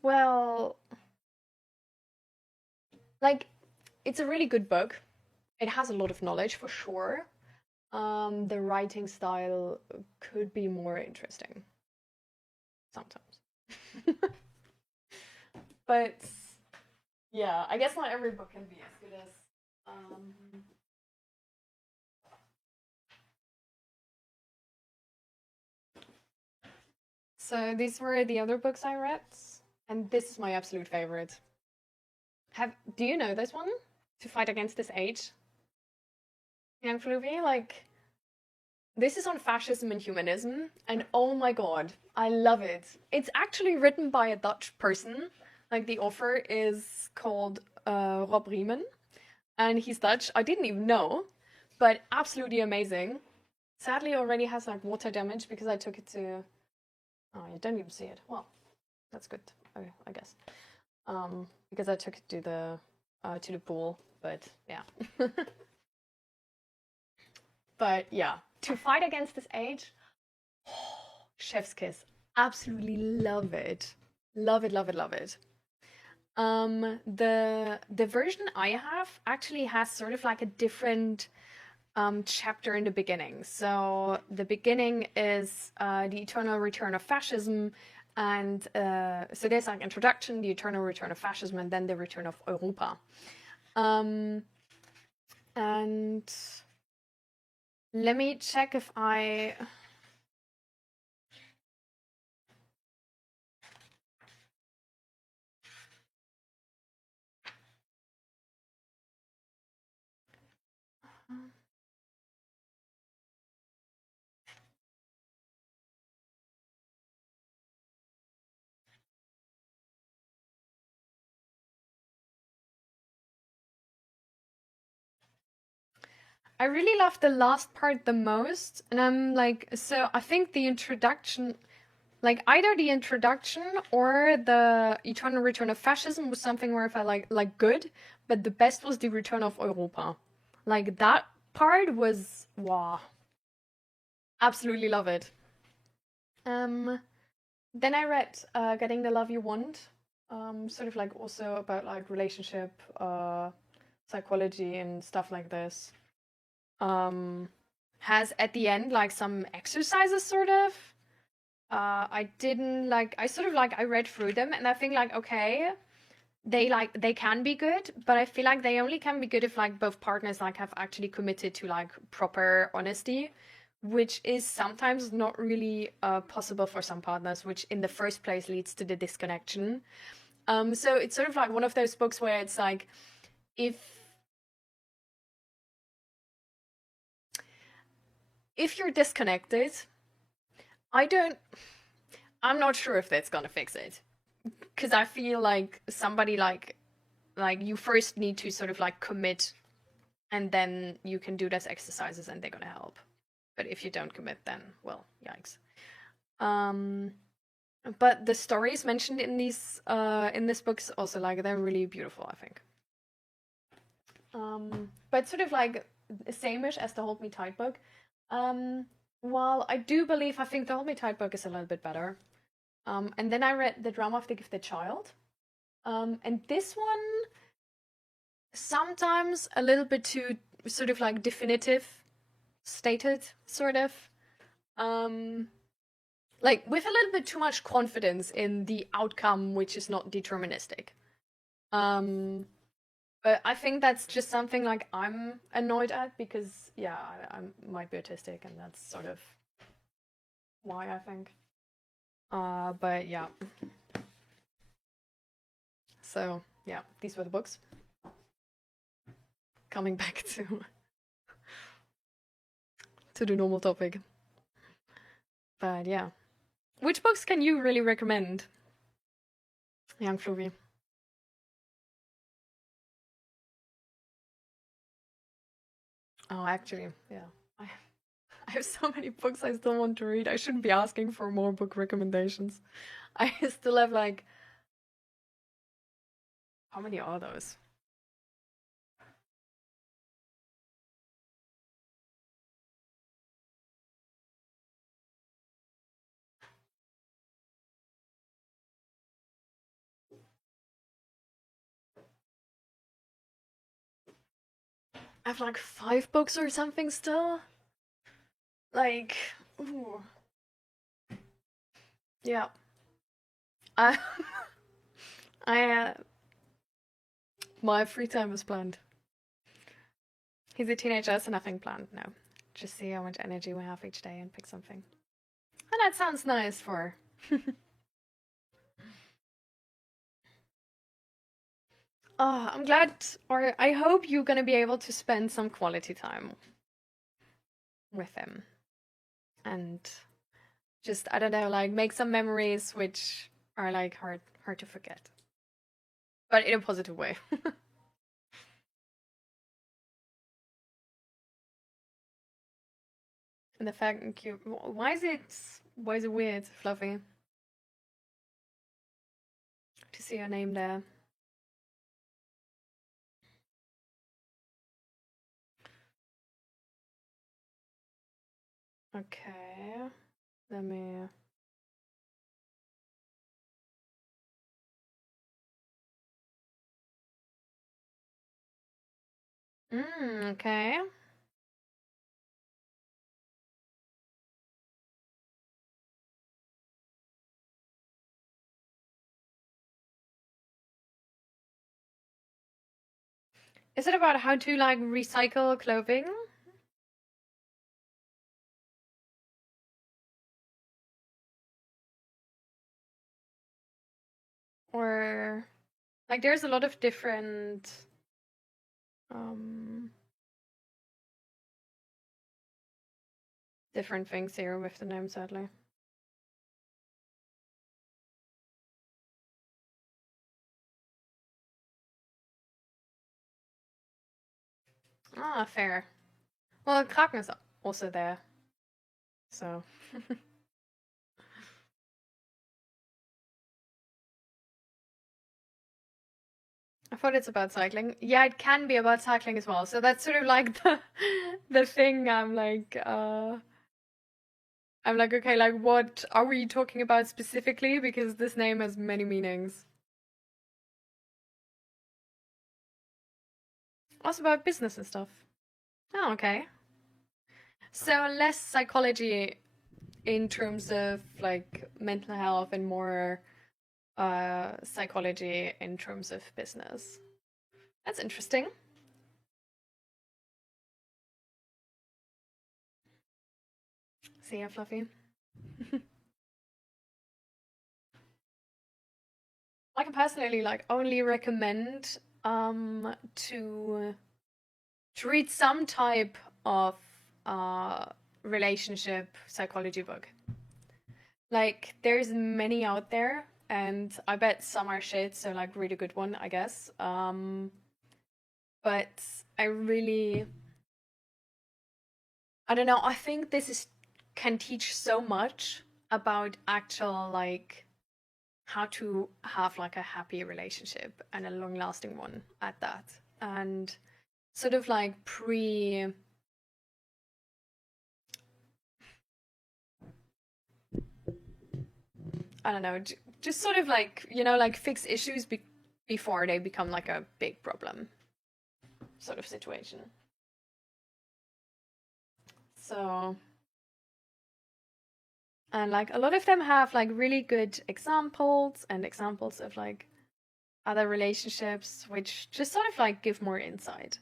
well, like it's a really good book. It has a lot of knowledge for sure. The writing style could be more interesting sometimes. But yeah, I guess not every book can be as good as so these were the other books I read, and this is my absolute favorite. Do you know this one? To Fight Against This Age? Young Fluvi? Like, this is on fascism and humanism, and oh my god, I love it. It's actually written by a Dutch person. Like, the author is called Rob Riemann, and he's Dutch. I didn't even know, but absolutely amazing. Sadly, already has like water damage because I took it to. Oh, you don't even see it. Well, that's good, I guess. Because I took it to the pool, but yeah. But yeah, To Fight Against This Age, oh, chef's kiss. Absolutely love it. Love it, love it, love it. The version I have actually has sort of like a different chapter in the beginning. So the beginning is the eternal return of fascism, and so there's like introduction, the eternal return of fascism, and then the return of Europa. And let me check if I. I really love the last part the most, and I'm like, so I think the introduction, like either the introduction or the eternal return of fascism was something where I felt like good, but the best was the return of Europa. Like that part was wow. Absolutely love it. Then I read Getting the Love You Want, sort of like also about like relationship, psychology and stuff like this. Has at the end like some exercises sort of. I didn't like I sort of like I read through them and I think like okay, they can be good, but I feel like they only can be good if like both partners like have actually committed to like proper honesty, which is sometimes not really possible for some partners, which in the first place leads to the disconnection. So it's sort of like one of those books where it's like if you're disconnected, I'm not sure if that's gonna fix it. Because I feel like somebody like you first need to sort of like commit, and then you can do those exercises and they're gonna help. But if you don't commit, then well, yikes. But the stories mentioned in this books also like they're really beautiful, I think. But sort of like same-ish as the Hold Me Tight book. While I do believe I think the Hold Me Tight book is a little bit better. And then I read The Drama of the Gifted Child. And this one sometimes a little bit too sort of like definitive stated, sort of. Like with a little bit too much confidence in the outcome, which is not deterministic. But I think that's just something like I'm annoyed at because yeah, I might be autistic and that's sort of why I think. But yeah. So yeah, these were the books. Coming back to the normal topic. But yeah. Which books can you really recommend, Young Fluvi? Oh, actually, yeah. I, I have so many books I still want to read. I shouldn't be asking for more book recommendations. I still have like, how many are those? I have like 5 books or something still. Like, ooh, yeah. I, I, my free time is planned. He's a teenager, so nothing planned. No, just see how much energy we have each day and pick something. And that sounds nice for. Oh, I'm glad, or I hope you're gonna be able to spend some quality time with him and just, I don't know, like make some memories which are like hard to forget, but in a positive way. And the fact you, why is it weird, Fluffy, to see your name there? Okay, let me. Okay. Is it about how to like recycle clothing? Or like there's a lot of um different things here with the name, sadly. Ah, fair. Well, Kraken's also there, so. I thought it's about cycling. Yeah, it can be about cycling as well. So that's sort of like the thing. I'm like, okay, like what are we talking about specifically? Because this name has many meanings. Also about business and stuff. Oh, okay. So less psychology in terms of like mental health and more psychology in terms of business. That's interesting. See ya, Fluffy. I can personally like only recommend to read some type of uh relationship psychology book. Like there's many out there and I bet some are shit, so like read a good one, I guess. But I really, I don't know, I think this is can teach so much about actual like how to have like a happy relationship and a long lasting one at that. And sort of like I don't know, just sort of like, like fix issues before they become like a big problem sort of situation. So, and like a lot of them have like really good examples and examples of like other relationships, which just sort of like give more insight.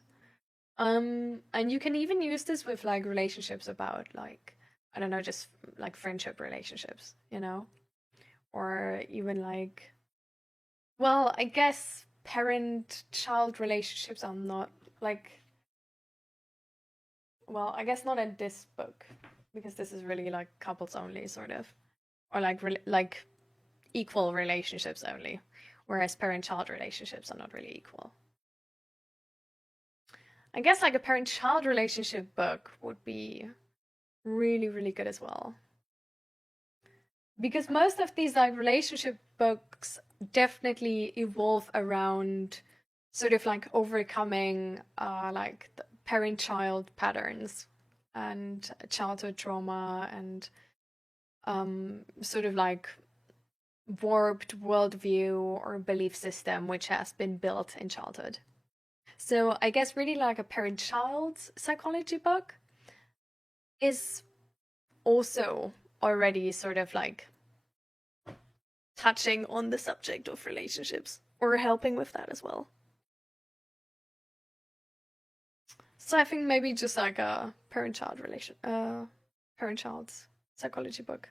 And you can even use this with like relationships about like, I don't know, just like friendship relationships, or even like, well, I guess parent-child relationships are not like, well, I guess not in this book because this is really like couples only, sort of, or like like equal relationships only, whereas parent-child relationships are not really equal. I guess like a parent-child relationship book would be really, really good as well. Because most of these like relationship books definitely evolve around sort of like overcoming like the parent-child patterns and childhood trauma and sort of like warped worldview or belief system which has been built in childhood. So I guess really like a parent-child psychology book is also already sort of like touching on the subject of relationships or helping with that as well. So I think maybe just like a parent-child psychology book.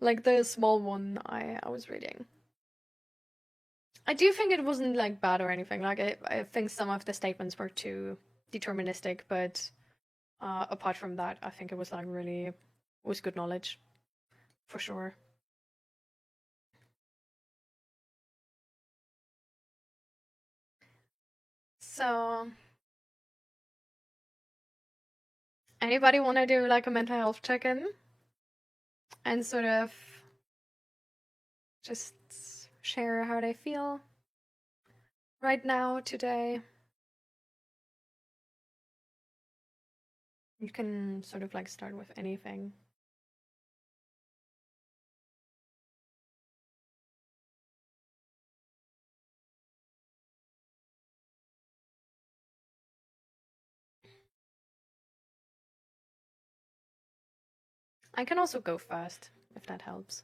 Like the small one I was reading. I do think it wasn't like bad or anything. Like I think some of the statements were too deterministic, but apart from that, I think it was like really was good knowledge, for sure. So, anybody want to do like a mental health check-in and sort of just share how they feel right now, today? You can sort of like start with anything. I can also go first, if that helps.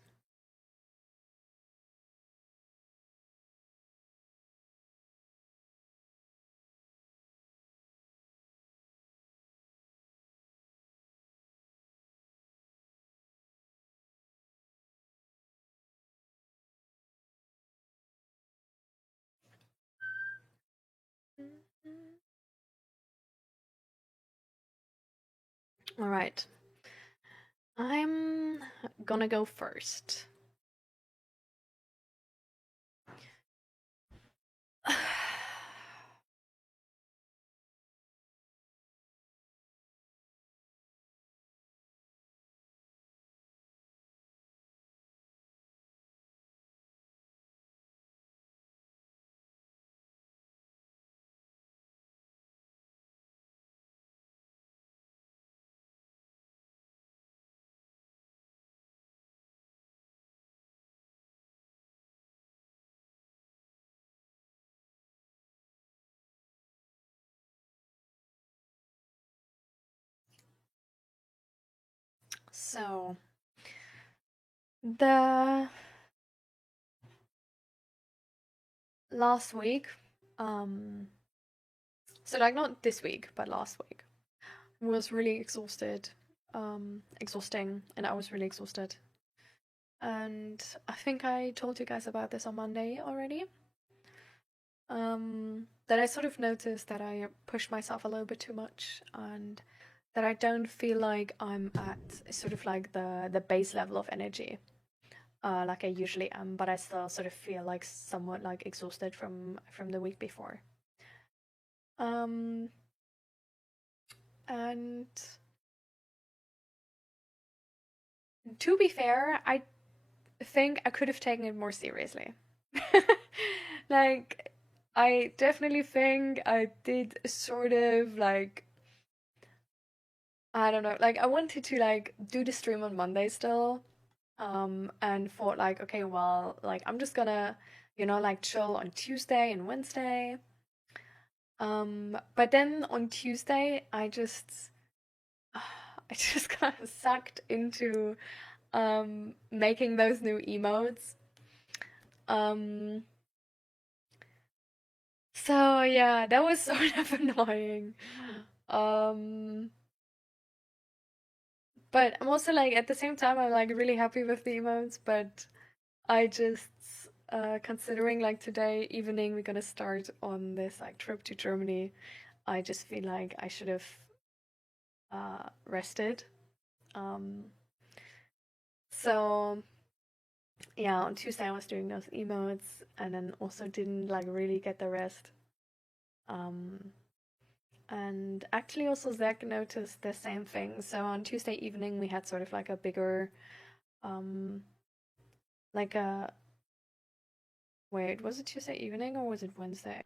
All right. I'm gonna go first. So, the last week, so like not this week, but last week, was really exhausting, and I was really exhausted. And I think I told you guys about this on Monday already. That I sort of noticed that I pushed myself a little bit too much, and that I don't feel like I'm at sort of like the base level of energy, like I usually am, but I still sort of feel like somewhat like exhausted from the week before. Um, and to be fair, I think I could have taken it more seriously. Like, I definitely think I did sort of like, I don't know, like I wanted to like do the stream on Monday still, and thought like, okay, well, like I'm just gonna, like chill on Tuesday and Wednesday. But then on Tuesday, I just got sucked into making those new emotes. Um, so yeah, that was sort of annoying. Um, but I'm also like at the same time I'm like really happy with the emotes, but I just considering like today evening we're gonna start on this like trip to Germany. I just feel like I should have rested. Um, so yeah, on Tuesday I was doing those emotes and then also didn't like really get the rest. Um, And actually also Zach noticed the same thing. So on Tuesday evening we had sort of like a bigger like a wait, was it Tuesday evening or was it Wednesday?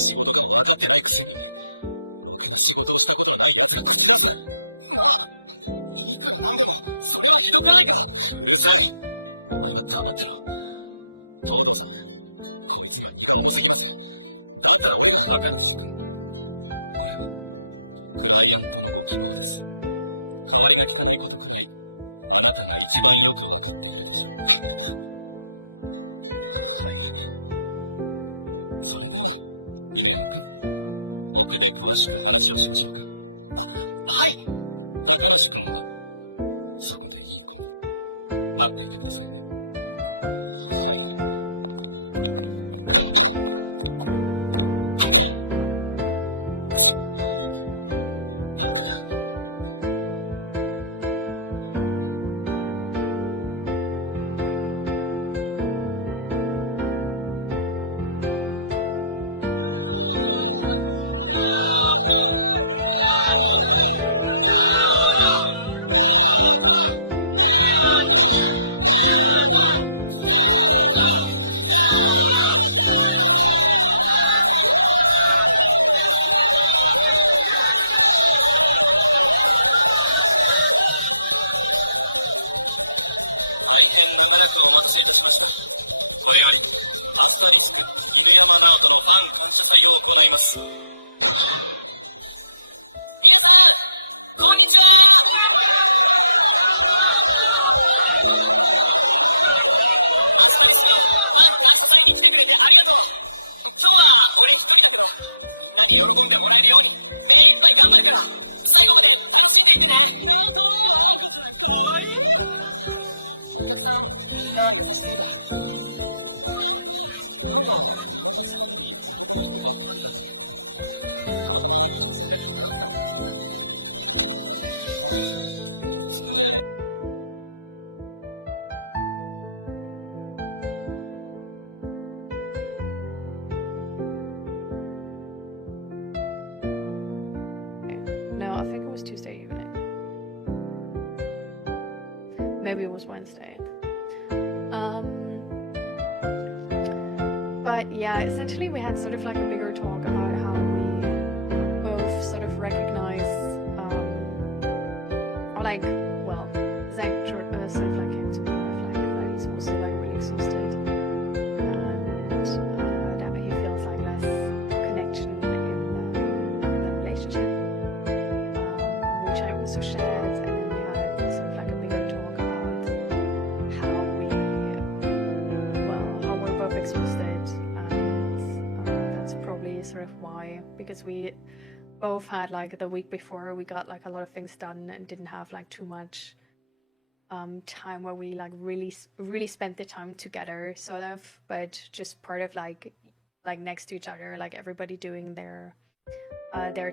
し No, I think it was Tuesday evening. Maybe it was Wednesday. But yeah, essentially we had sort of like a bigger talk about how we both sort of recognize, or like, well, Zach sort of like came to me with like that he's also like really exhausted, and that he feels like less connection in the relationship, which I also shared, and then we had sort of like a bigger talk about how we're both exhausted. Sort of why, because we both had like the week before we got like a lot of things done and didn't have like too much time where we like really spent the time together, sort of, but just part of like next to each other, like everybody doing their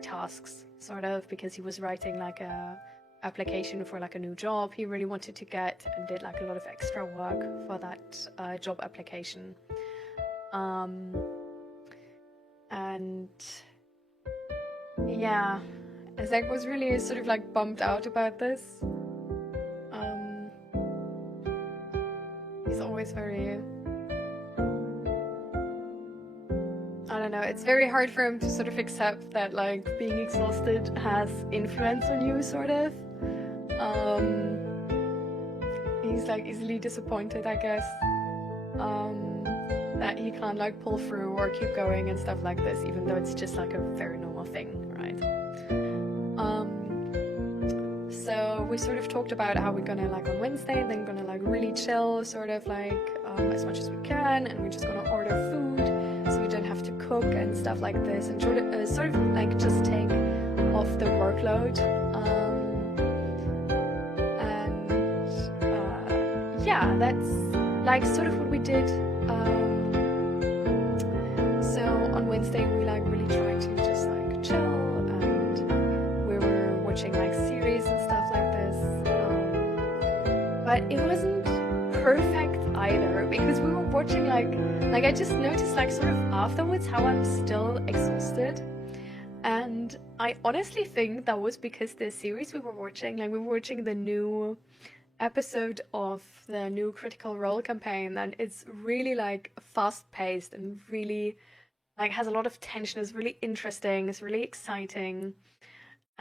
tasks, sort of, because he was writing like a application for like a new job he really wanted to get and did like a lot of extra work for that job application. And yeah, Zach was really sort of like bummed out about this. He's always very, I don't know, it's very hard for him to sort of accept that like being exhausted has influence on you, sort of. He's like easily disappointed, I guess. That he can't like pull through or keep going and stuff like this, even though it's just like a very normal thing, right? So we sort of talked about how we're gonna like on Wednesday then gonna like really chill, sort of like as much as we can, and we're just gonna order food so we don't have to cook and stuff like this, and sort of like just take off the workload. And yeah, that's like sort of what we did. So on Wednesday we like really tried to just like chill, and we were watching like series and stuff like this, but it wasn't perfect either, because we were watching like I just noticed like sort of afterwards how I'm still exhausted, and I honestly think that was because the series we were watching, like we were watching the new episode of the new Critical Role campaign, and it's really like fast-paced and really like has a lot of tension. It's really interesting, it's really exciting,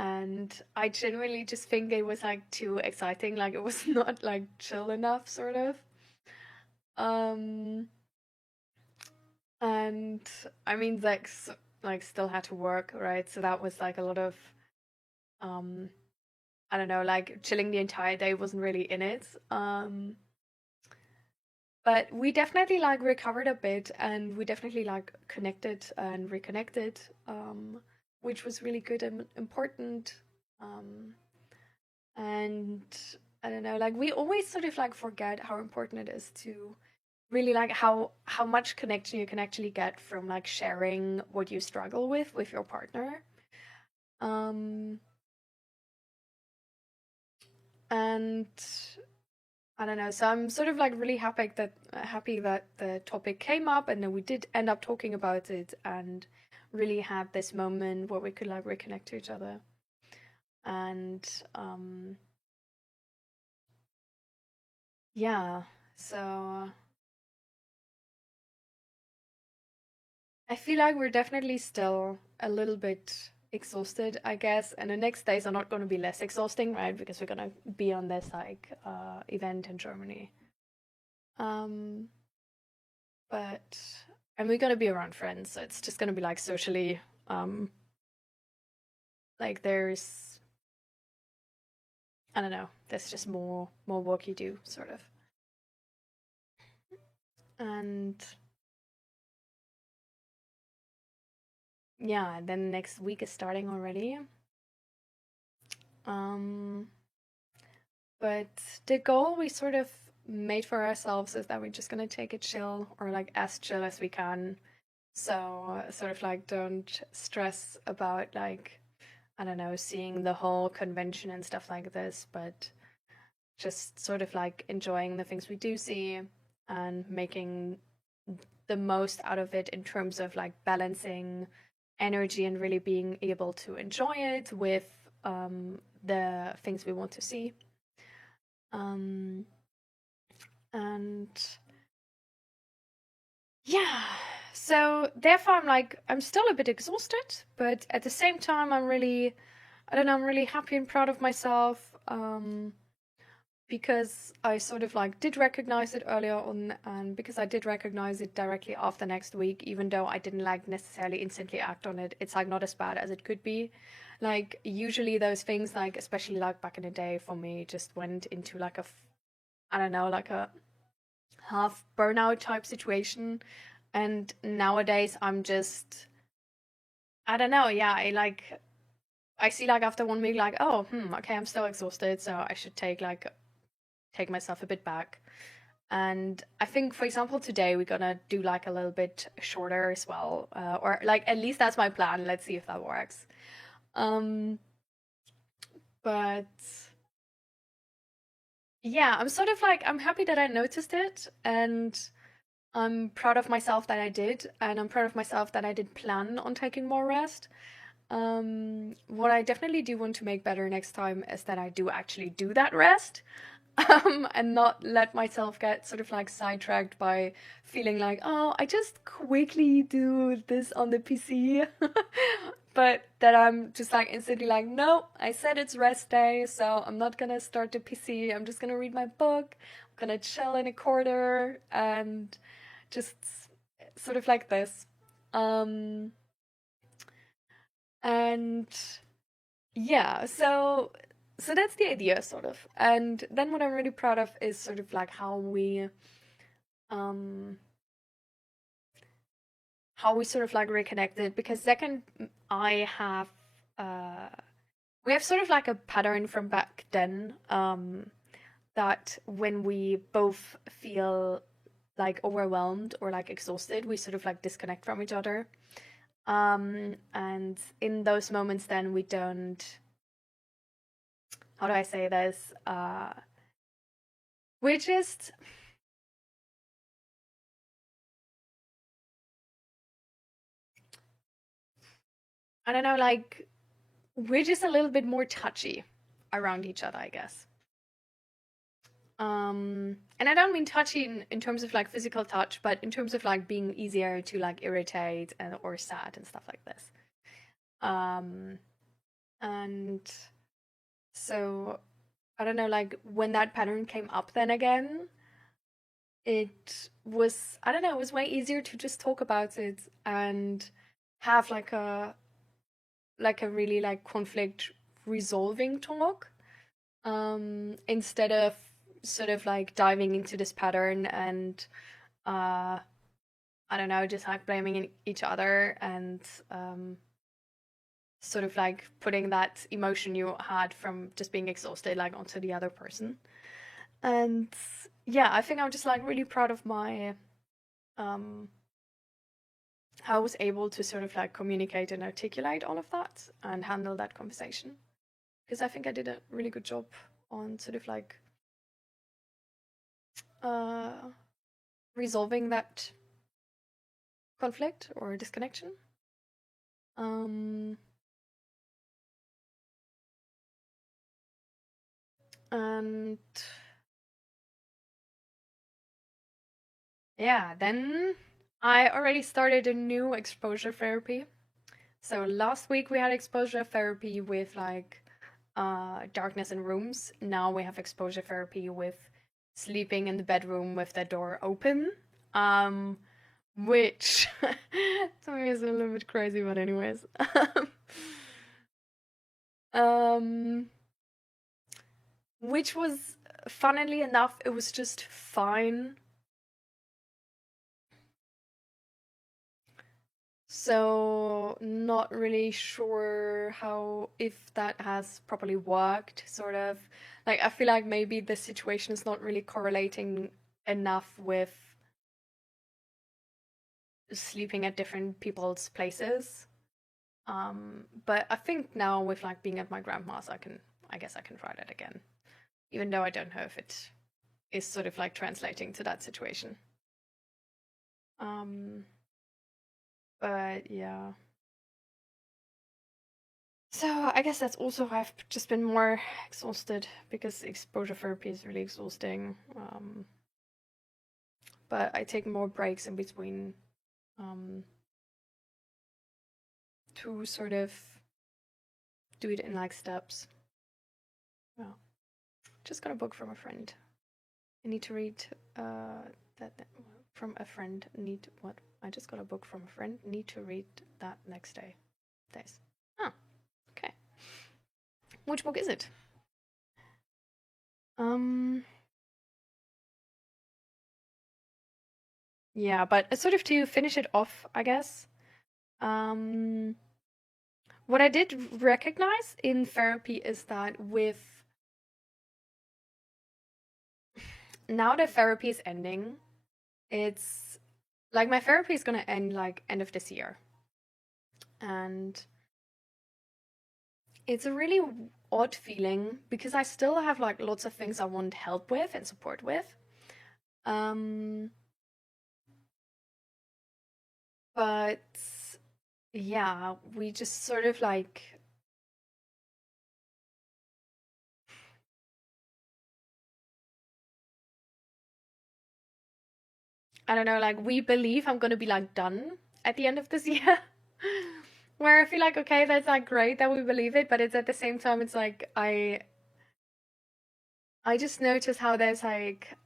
And I genuinely just think it was like too exciting. Like it was not like chill enough, sort of. Um, and I mean, like still had to work, right? So that was like a lot of um, I don't know, like chilling the entire day wasn't really in it. But we definitely like recovered a bit, and we definitely like connected and reconnected, which was really good and important. Um, and I don't know, like we always sort of like forget how important it is to really like how much connection you can actually get from like sharing what you struggle with your partner. Um, and I don't know. So I'm sort of like really happy that the topic came up, and then we did end up talking about it and really had this moment where we could like reconnect to each other. And yeah, so I feel like we're definitely still a little bit exhausted, I guess, and the next days are not going to be less exhausting, right? Because we're going to be on this like event in Germany. Um, but and we're going to be around friends, so it's just going to be like socially like there's I don't know, there's just more work you do, sort of. And yeah, then next week is starting already. Um, but the goal we sort of made for ourselves is that we're just gonna take it chill, or like as chill as we can. So sort of like don't stress about like I don't know, seeing the whole convention and stuff like this, but just sort of like enjoying the things we do see and making the most out of it in terms of like balancing energy and really being able to enjoy it with the things we want to see. Um, and yeah, so therefore I'm still a bit exhausted, but at the same time I don't know, I'm really happy and proud of myself. Because I sort of like did recognize it earlier on, and because I did recognize it directly after next week, even though I didn't like necessarily instantly act on it, it's like not as bad as it could be. Like usually those things, like especially like back in the day for me, just went into like I don't know, like a half burnout type situation. And nowadays I'm just I don't know, yeah, I see like after 1 week like, oh, okay, I'm still exhausted, so I should take myself a bit back. And I think, for example, today we're gonna do like a little bit shorter as well, or like at least that's my plan. Let's see if that works. Um, but yeah, I'm sort of like I'm happy that I noticed it, and I'm proud of myself that I did, and I'm proud of myself that I did plan on taking more rest. What I definitely do want to make better next time is that I do actually do that rest. And not let myself get sort of like sidetracked by feeling like, oh, I just quickly do this on the PC. But that I'm just like instantly like, no, I said it's rest day, so I'm not gonna start the PC. I'm just gonna read my book. I'm gonna chill in a corner and just sort of like this. Um, and yeah, so that's the idea sort of. And then what I'm really proud of is sort of like um how we sort of like reconnected, because second I have uh we have sort of like a pattern from back then, that when we both feel like overwhelmed or like exhausted, we sort of like disconnect from each other. And in those moments then we don't, how do I say this? We just I don't know, like we're just a little bit more touchy around each other, I guess. And I don't mean touchy in terms of like physical touch, but in terms of like being easier to like irritate and or sad and stuff like this. Um, And so I don't know, like when that pattern came up then again, it was, I don't know, it was way easier to just talk about it and have like a really like conflict resolving talk, instead of sort of like diving into this pattern and I don't know, just like blaming each other and sort of like putting that emotion you had from just being exhausted like onto the other person. And yeah, I think I'm just like really proud of my um how I was able to sort of like communicate and articulate all of that and handle that conversation. Because I think I did a really good job on sort of like uh resolving that conflict or disconnection. Um and yeah, then I already started a new exposure therapy. So last week we had exposure therapy with like darkness in rooms. Now we have exposure therapy with sleeping in the bedroom with the door open. Which to me is a little bit crazy, but anyways. um which was, funnily enough, it was just fine. So not really sure how, if that has properly worked, sort of. Like I feel like maybe the situation is not really correlating enough with sleeping at different people's places. But I think now with like being at my grandma's, I guess I can try that again. Even though I don't know if it is sort of like translating to that situation. Um, but yeah. So I guess that's also why I've just been more exhausted because exposure therapy is really exhausting. But I take more breaks in between, um, to sort of do it in like steps. Well, just got a book from a friend. I need to read that from a friend. Need what? I just got a book from a friend. Need to read that next days. Oh, okay. Which book is it? Um, yeah, but sort of to finish it off, I guess. Um, what I did recognize in therapy is that with now that therapy is ending, it's like my therapy is gonna end like end of this year. And it's a really odd feeling because I still have like lots of things I want help with and support with. Um, but yeah, we just sort of like I don't know, like we believe I'm gonna be like done at the end of this year. Where I feel like okay, that's like great that we believe it, but it's at the same time it's like I just notice how there's like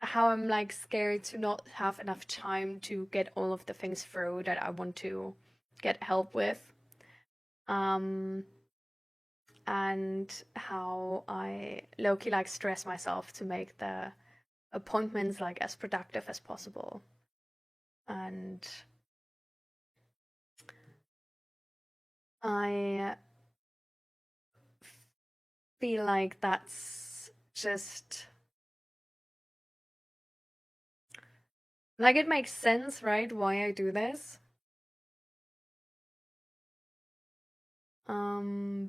how I'm like scared to not have enough time to get all of the things through that I want to get help with. Um and how I low-key like stress myself to make the appointments like as productive as possible. And I feel like that's just like it makes sense, right? Why I do this.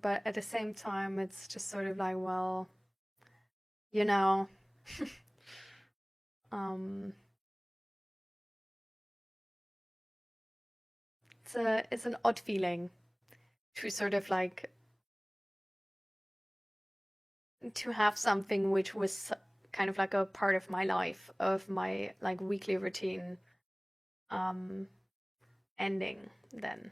But at the same time, it's just sort of like, well, you know, um, it's an odd feeling to sort of like to have something which was kind of like a part of my life, of my like weekly routine, um, ending then.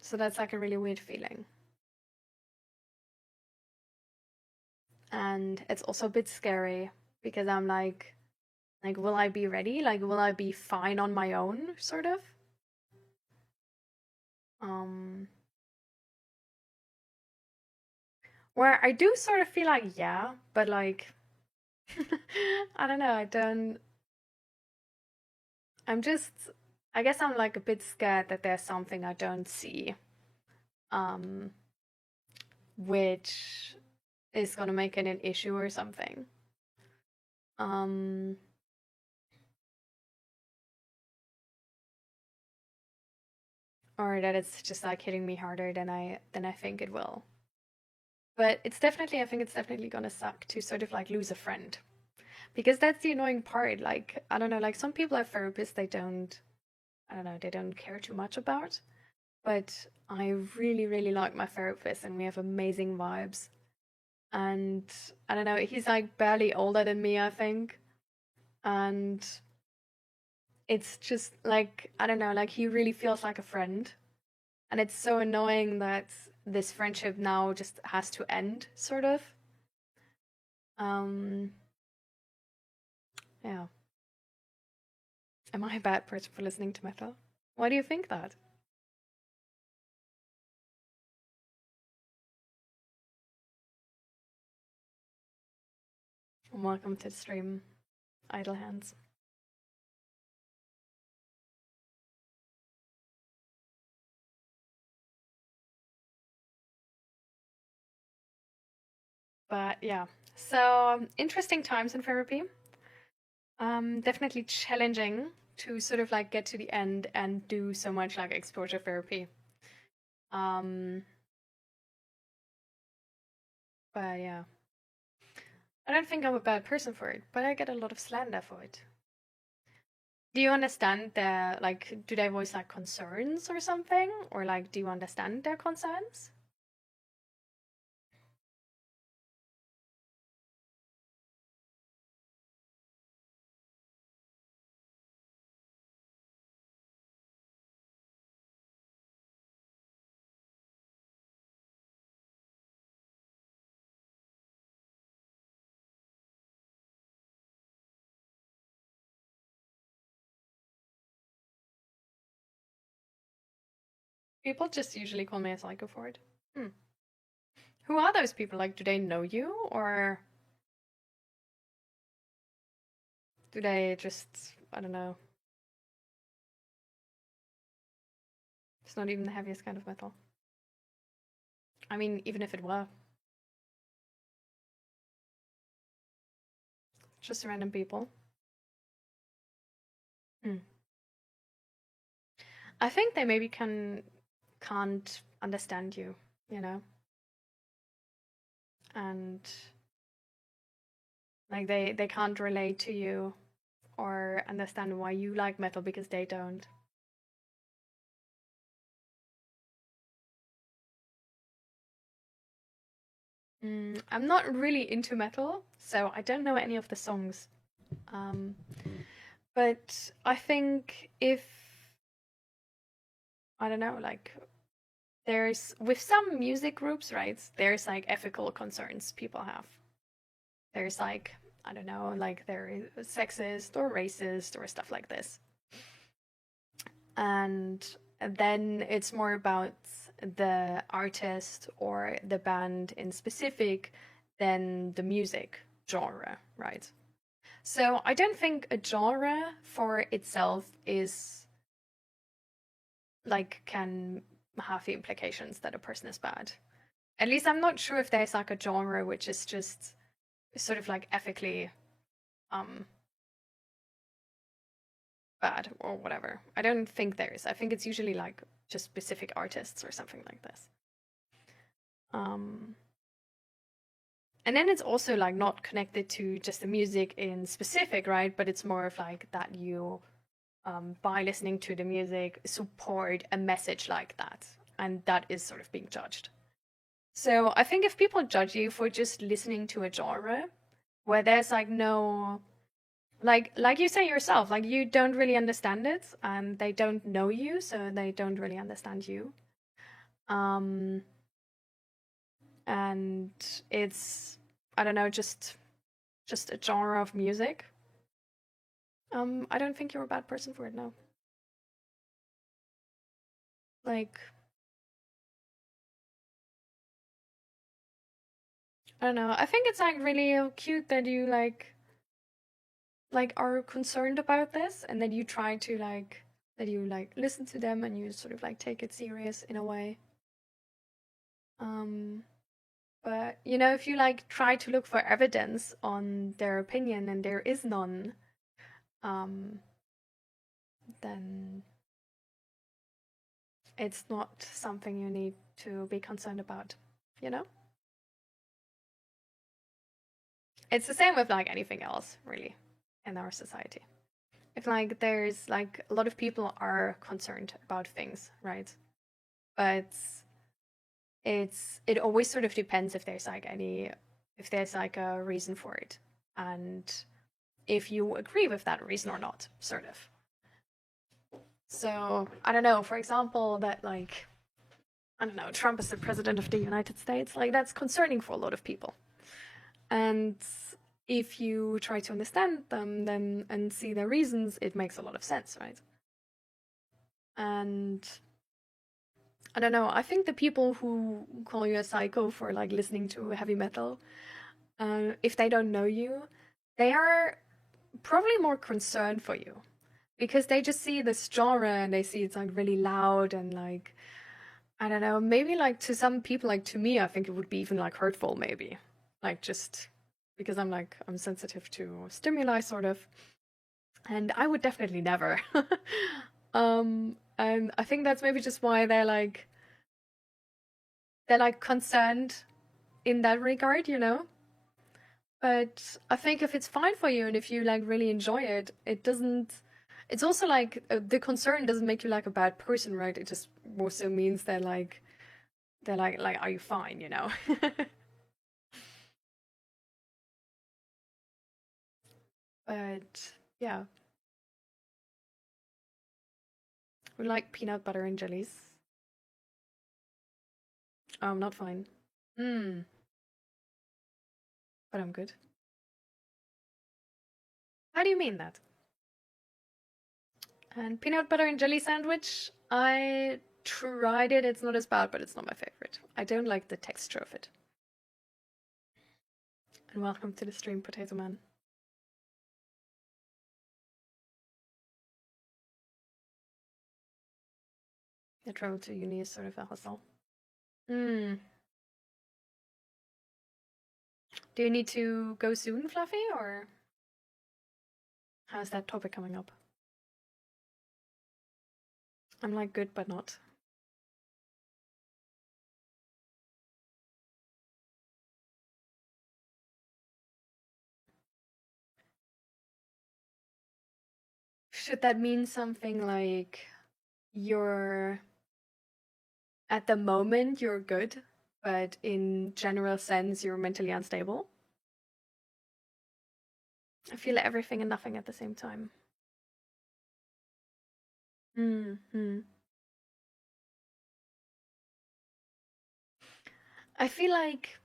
So that's like a really weird feeling. And it's also a bit scary because I'm like, will I be ready? Like, will I be fine on my own, sort of? Where I do sort of feel like, yeah, but like, I don't know, I guess I'm like a bit scared that there's something I don't see, um, which is gonna make it an issue or something. Um, or that it's just like hitting me harder than I think it will. But I think it's definitely gonna suck to sort of like lose a friend. Because that's the annoying part. Like, I don't know, like some people have therapists I don't know, they don't care too much about. But I really, really like my therapist and we have amazing vibes. And I don't know, he's like barely older than me, I think. And it's just like, I don't know, like he really feels like a friend. And it's so annoying that this friendship now just has to end, sort of. Um, yeah. Am I a bad person for listening to metal? Why do you think that? Welcome to the stream, Idle Hands. But yeah, so interesting times in therapy. Definitely challenging to sort of like get to the end and do so much like exposure therapy. Um, but yeah, I don't think I'm a bad person for it, but I get a lot of slander for it. Do you understand their like? Do they voice like concerns or something, or like do you understand their concerns? People just usually call me a psycho for it. Hmm. Who are those people? Like, do they know you, or do they just, I don't know. It's not even the heaviest kind of metal. I mean, even if it were. Just random people. Hmm. I think they maybe can't understand you, you know? And like they can't relate to you or understand why you like metal because they don't. I'm not really into metal, so I don't know any of the songs. Um, but I think if I don't know, like there's with some music groups, right? There's like ethical concerns people have. There's like I don't know, like they're sexist or racist or stuff like this. And then it's more about the artist or the band in specific than the music genre, right? So I don't think a genre for itself is like can have the implications that a person is bad. At least I'm not sure if there's like a genre which is just sort of like ethically um bad or whatever. I don't think there is. I think it's usually like just specific artists or something like this. Um and then it's also like not connected to just the music in specific, right? But it's more of like that you by listening to the music support a message like that, and that is sort of being judged. So I think if people judge you for just listening to a genre where there's like no like you say yourself, like you don't really understand it and they don't know you, so they don't really understand you. Um, and it's, I don't know, just a genre of music. I don't think you're a bad person for it, no. Like, I don't know. I think it's like really cute that you are concerned about this and that you try to that you listen to them and you sort of like take it serious in a way. Um, but you know, if you like try to look for evidence on their opinion and there is none, um, then it's not something you need to be concerned about, you know? It's the same with like anything else, really, in our society. If like there's like a lot of people are concerned about things, right? But it always sort of depends if there's like a reason for it, and if you agree with that reason or not, sort of. So I don't know, for example, that like I don't know, Trump is the president of the United States, like that's concerning for a lot of people. And if you try to understand them then and see their reasons, it makes a lot of sense, right? And I don't know, I think the people who call you a psycho for like listening to heavy metal, if they don't know you, they are probably more concerned for you because they just see this genre and they see it's like really loud and like I don't know, maybe like to some people, like to me, I think it would be even like hurtful, maybe. Like just because I'm sensitive to stimuli, sort of. And I would definitely never. And I think that's maybe just why they're like concerned in that regard, you know? But I think if it's fine for you and if you like really enjoy it, it doesn't. It's also like the concern doesn't make you like a bad person, right? It just also means that they're like, are you fine, you know? But yeah, we like peanut butter and jellies. I'm not fine. Hmm, but I'm good. How do you mean that? And peanut butter and jelly sandwich, I tried it. It's not as bad, but it's not my favorite. I don't like the texture of it. And welcome to the stream, Potato Man. The travel to uni is sort of a hustle. Hmm. Do you need to go soon, Fluffy, or how's that topic coming up? I'm like good, but not. Should that mean something like you're at the moment you're good, but in general sense you're mentally unstable? I feel everything and nothing at the same time. Hmm. I feel like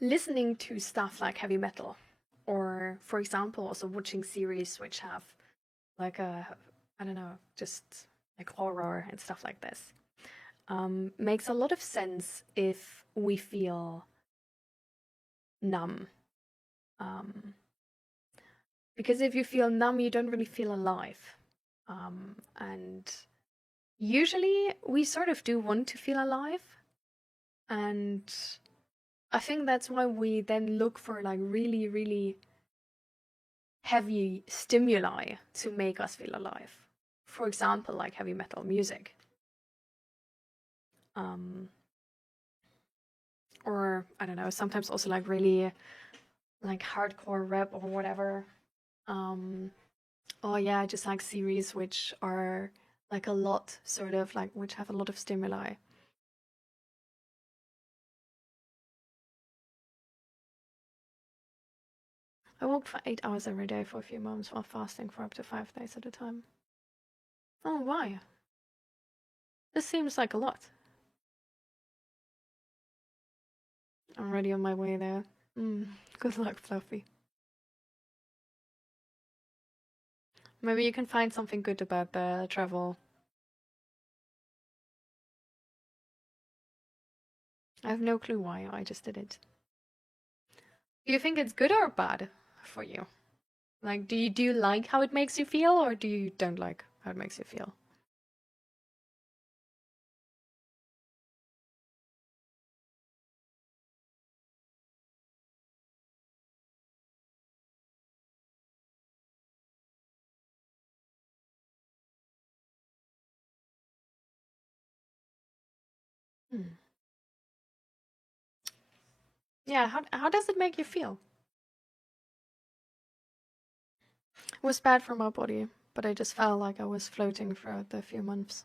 listening to stuff like heavy metal, or for example, also watching series which have like I don't know, just like horror and stuff like this, makes a lot of sense if we feel numb. Um, because if you feel numb, you don't really feel alive. And usually we sort of do want to feel alive. And I think that's why we then look for like really, really heavy stimuli to make us feel alive. For example, like heavy metal music. Um, or I don't know, sometimes also like really like hardcore rap or whatever. Um, oh yeah, just like series which are like a lot sort of like which have a lot of stimuli. I walked for 8 hours every day for a few months while fasting for up to 5 days at a time. Oh, why? This seems like a lot. I'm already on my way there. Good luck, Fluffy. Maybe you can find something good about the travel. I have no clue why, I just did it. Do you think it's good or bad for you? Like, do you like how it makes you feel, or do you don't like how it makes you feel? Yeah, how does it make you feel? It was bad for my body, but I just felt like I was floating throughout the few months.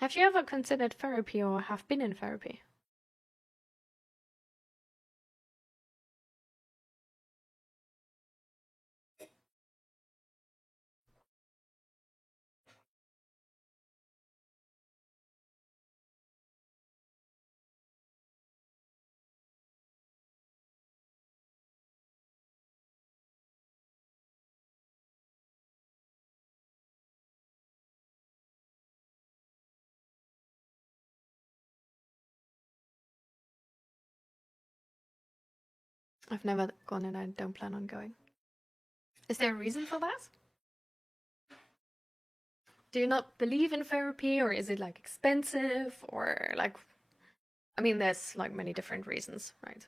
Have you ever considered therapy or have been in therapy? I've never gone and I don't plan on going. Is there a reason for that? Do you not believe in therapy, or is it like expensive, or like, I mean, there's like many different reasons, right?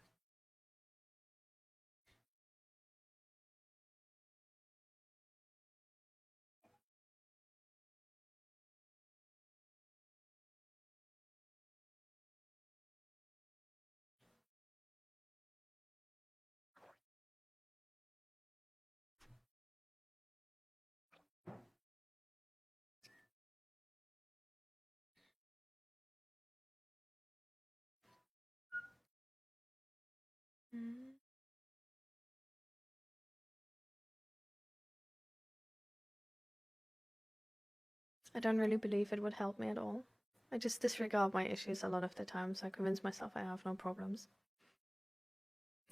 I don't really believe it would help me at all. I just disregard my issues a lot of the time, so I convince myself I have no problems.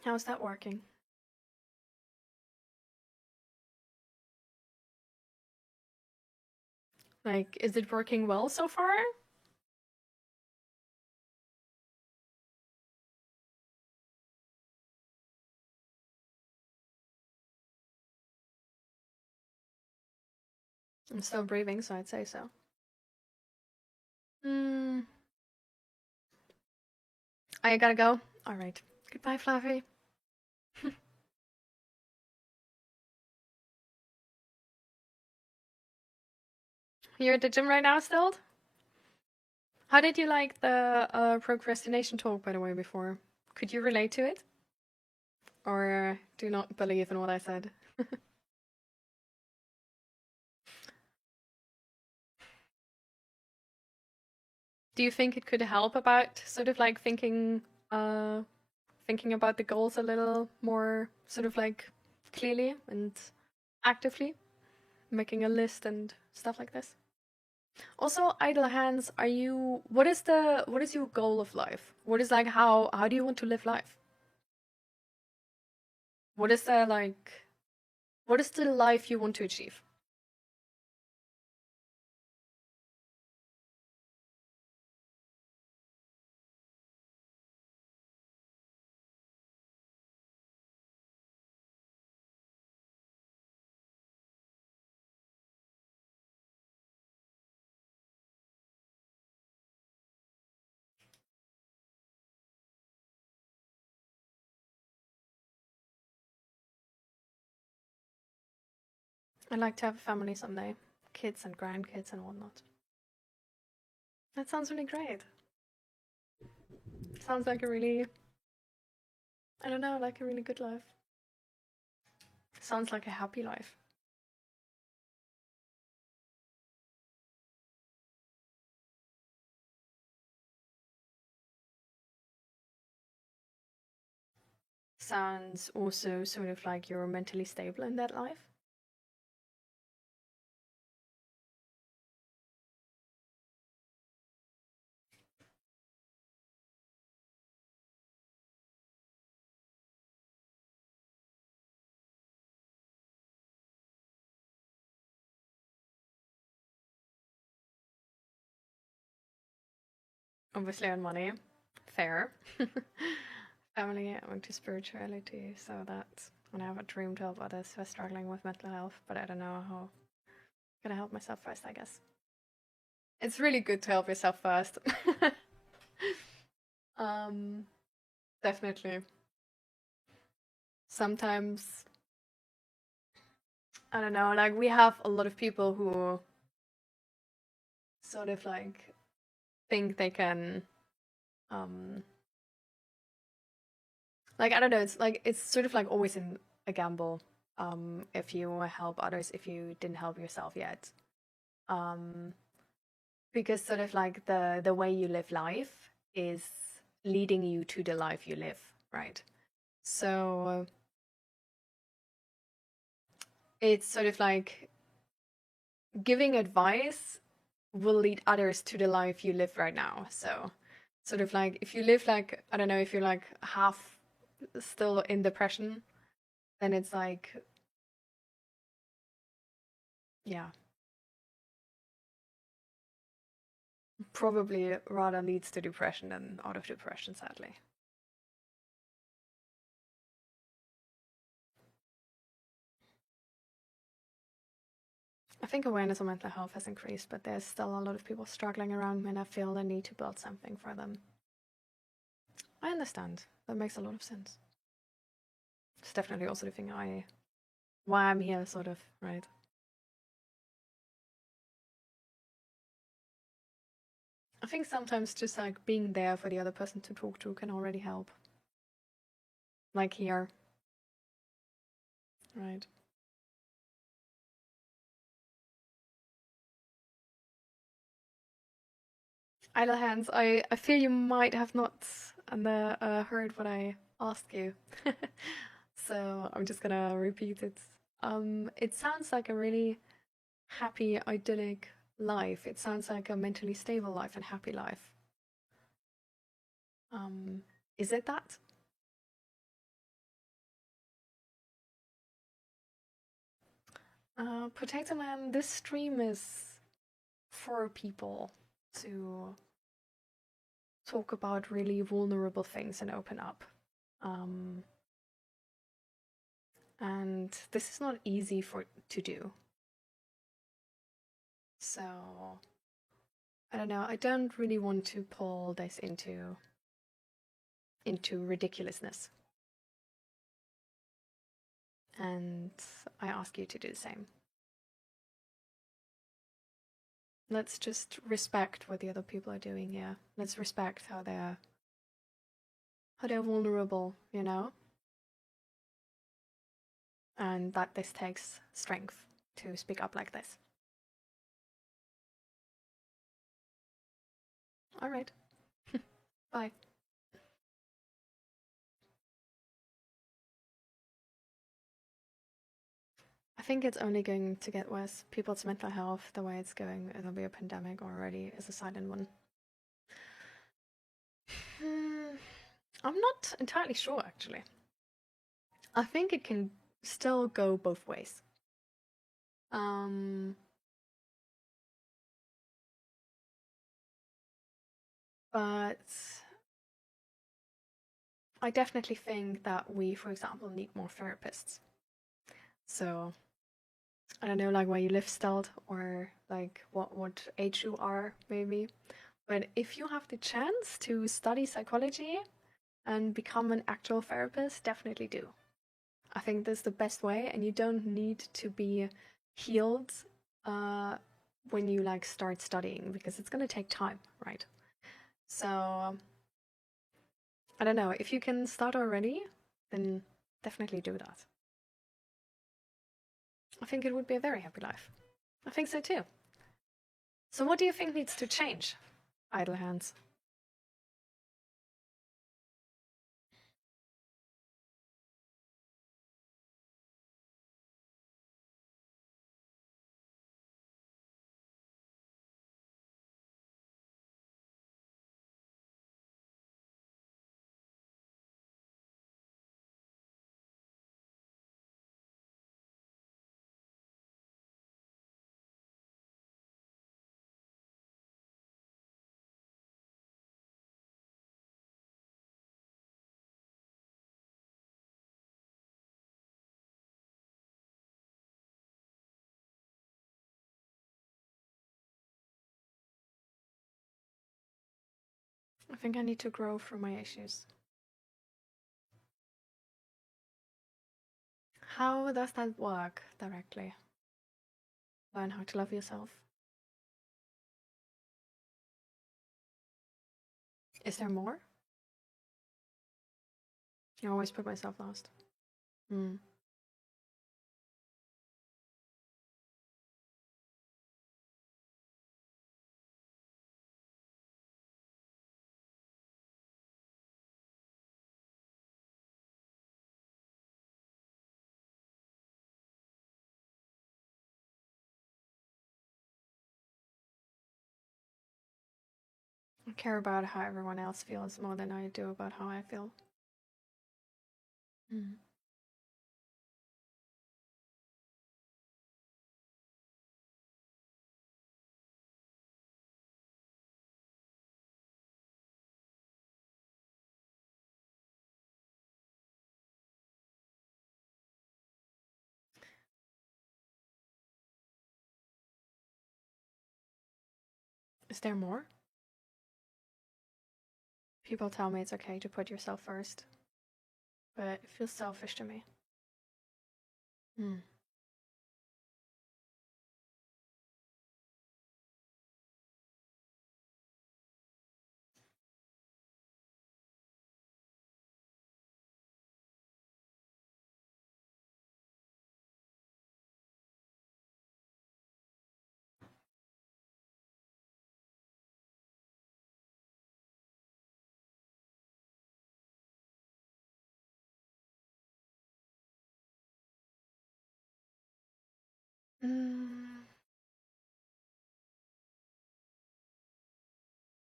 How's that working? Like, is it working well so far? I'm still breathing, so I'd say so. I gotta go. Alright. Goodbye, Fluffy. You're at the gym right now still? How did you like the procrastination talk, by the way, before? Could you relate to it? Or do you not believe in what I said? Do you think it could help about sort of like thinking about the goals a little more sort of like clearly and actively? Making a list and stuff like this? Also, idle hands, what is your goal of life? What is like how do you want to live life? What is what is the life you want to achieve? I'd like to have a family someday. Kids and grandkids and whatnot. That sounds really great. Sounds like a really, I don't know, like a really good life. Sounds like a happy life. sounds also sort of like you're mentally stable in that life. Obviously on money. Fair. Family and to spirituality, so that's when I have a dream to help others who are struggling with mental health, but I don't know how. I'm gonna help myself first, I guess. It's really good to help yourself first. Definitely. Sometimes, I don't know, like we have a lot of people who sort of like think they can, like, I don't know, it's sort of like always in a gamble, if you help others, if you didn't help yourself yet. Because sort of like the way you live life is leading you to the life you live, right? So it's sort of like giving advice will lead others to the life you live right now. So sort of like if you live like, I don't know, if you're like half still in depression, then it's like, yeah, probably rather leads to depression than out of depression, sadly. I think awareness of mental health has increased, but there's still a lot of people struggling around me, and I feel the need to build something for them. I understand. That makes a lot of sense. It's definitely also the thing why I'm here, sort of, right? I think sometimes just like being there for the other person to talk to can already help. Like here. Right. Idle hands, I fear you might have not heard what I asked you. So I'm just gonna repeat it. It sounds like a really happy, idyllic life. It sounds like a mentally stable life and happy life. Is it that? Potato Man, this stream is for people to talk about really vulnerable things and open up. And this is not easy to do. So I don't know, I don't really want to pull this into ridiculousness. And I ask you to do the same. Let's just respect what the other people are doing here. Let's respect how they're vulnerable, you know? And that this takes strength to speak up like this. All right. Bye. I think it's only going to get worse. People's mental health, the way it's going, it'll be a pandemic already, is a silent one. I'm not entirely sure, actually. I think it can still go both ways. But I definitely think that we, for example, need more therapists. So I don't know, like where you live still, or like what age you are, maybe. But if you have the chance to study psychology and become an actual therapist, definitely do. I think that's the best way, and you don't need to be healed when you like start studying, because it's gonna take time, right? So I don't know, if you can start already, then definitely do that. I think it would be a very happy life. I think so too. So what do you think needs to change? Idle hands. I think I need to grow through my issues. How does that work directly? Learn how to love yourself. Is there more? I always put myself last. I care about how everyone else feels more than I do about how I feel. Is there more? People tell me it's okay to put yourself first, but it feels selfish to me.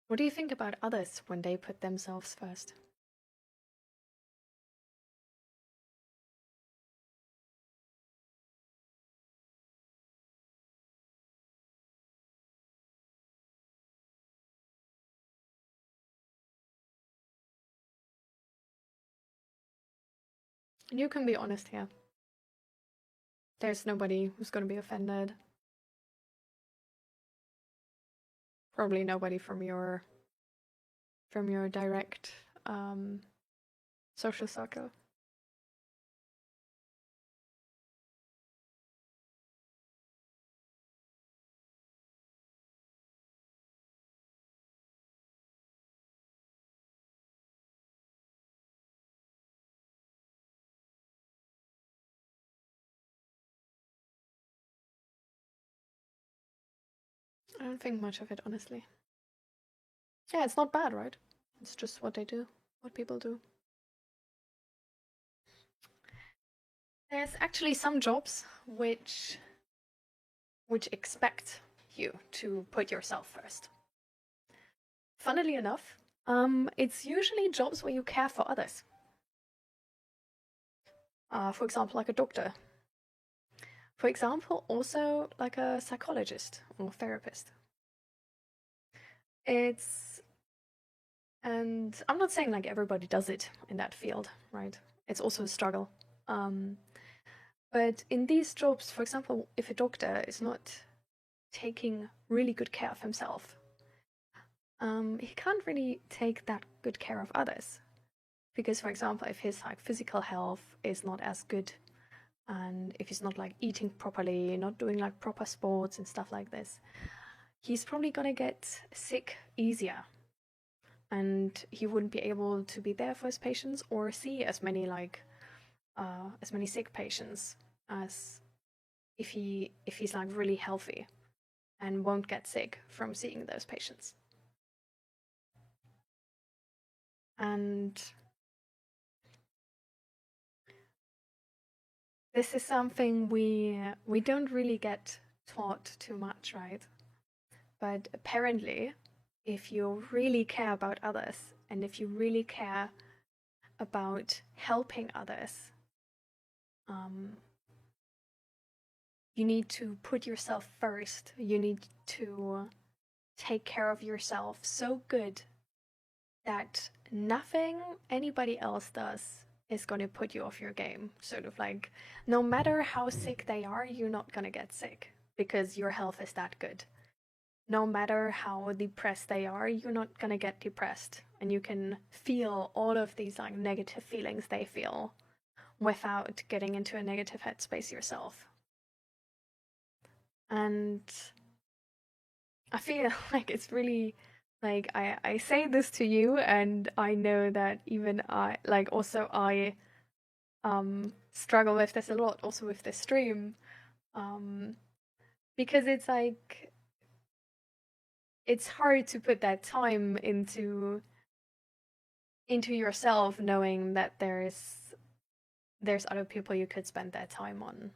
What do you think about others when they put themselves first? And you can be honest here. There's nobody who's going to be offended. Probably nobody from your direct social circle. I don't think much of it, honestly. Yeah, it's not bad, right? It's just what they do, what people do. There's actually some jobs which expect you to put yourself first. Funnily enough, it's usually jobs where you care for others. For example, like a doctor. For example, also like a psychologist or therapist. And I'm not saying like everybody does it in that field, right? It's also a struggle. But in these jobs, for example, if a doctor is not taking really good care of himself, he can't really take that good care of others. Because, for example, if his like physical health is not as good, and if he's not like eating properly, not doing like proper sports and stuff like this, he's probably gonna get sick easier, and he wouldn't be able to be there for his patients or see as many sick patients as if he's like really healthy and won't get sick from seeing those patients. And this is something we don't really get taught too much, right? But apparently, if you really care about others and if you really care about helping others, you need to put yourself first. You need to take care of yourself so good that nothing anybody else does is going to put you off your game. Sort of like, no matter how sick they are, you're not going to get sick because your health is that good. no matter how depressed they are, you're not gonna get depressed. And you can feel all of these like negative feelings they feel without getting into a negative headspace yourself. And I feel like it's really like I say this to you, and I know that even I like also I struggle with this a lot also with this stream, because it's like it's hard to put that time into yourself, knowing that there's other people you could spend that time on.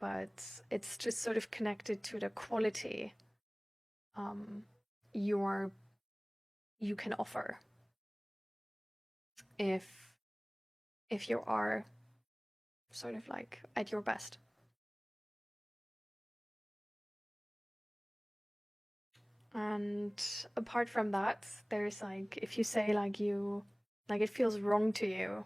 But it's just sort of connected to the quality you can offer if you are sort of like at your best. And apart from that, there's like if you say like it feels wrong to you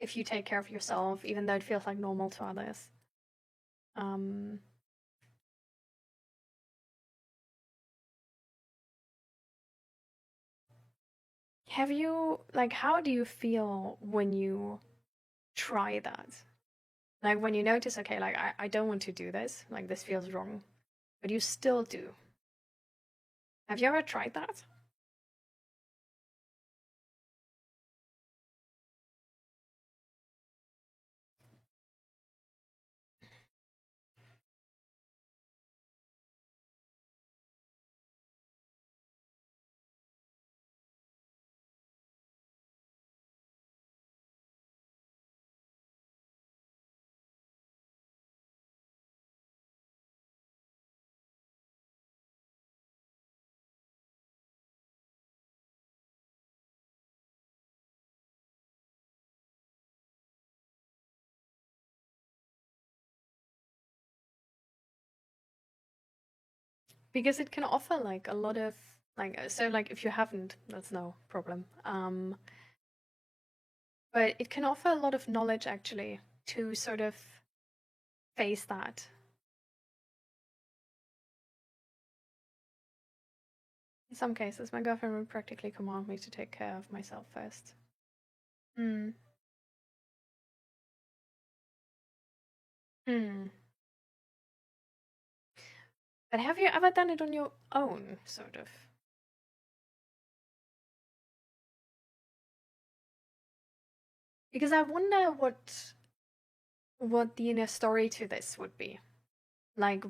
if you take care of yourself, even though it feels like normal to others. Have you like how do you feel when you try that? Like when you notice, okay, like I don't want to do this, like this feels wrong, but you still do. Have you ever tried that? Because it can offer like a lot of like so like if you haven't, that's no problem. But it can offer a lot of knowledge actually to sort of face that. In some cases, my girlfriend would practically command me to take care of myself first. Hmm. Hmm. But have you ever done it on your own, sort of? Because I wonder what the inner story to this would be. Like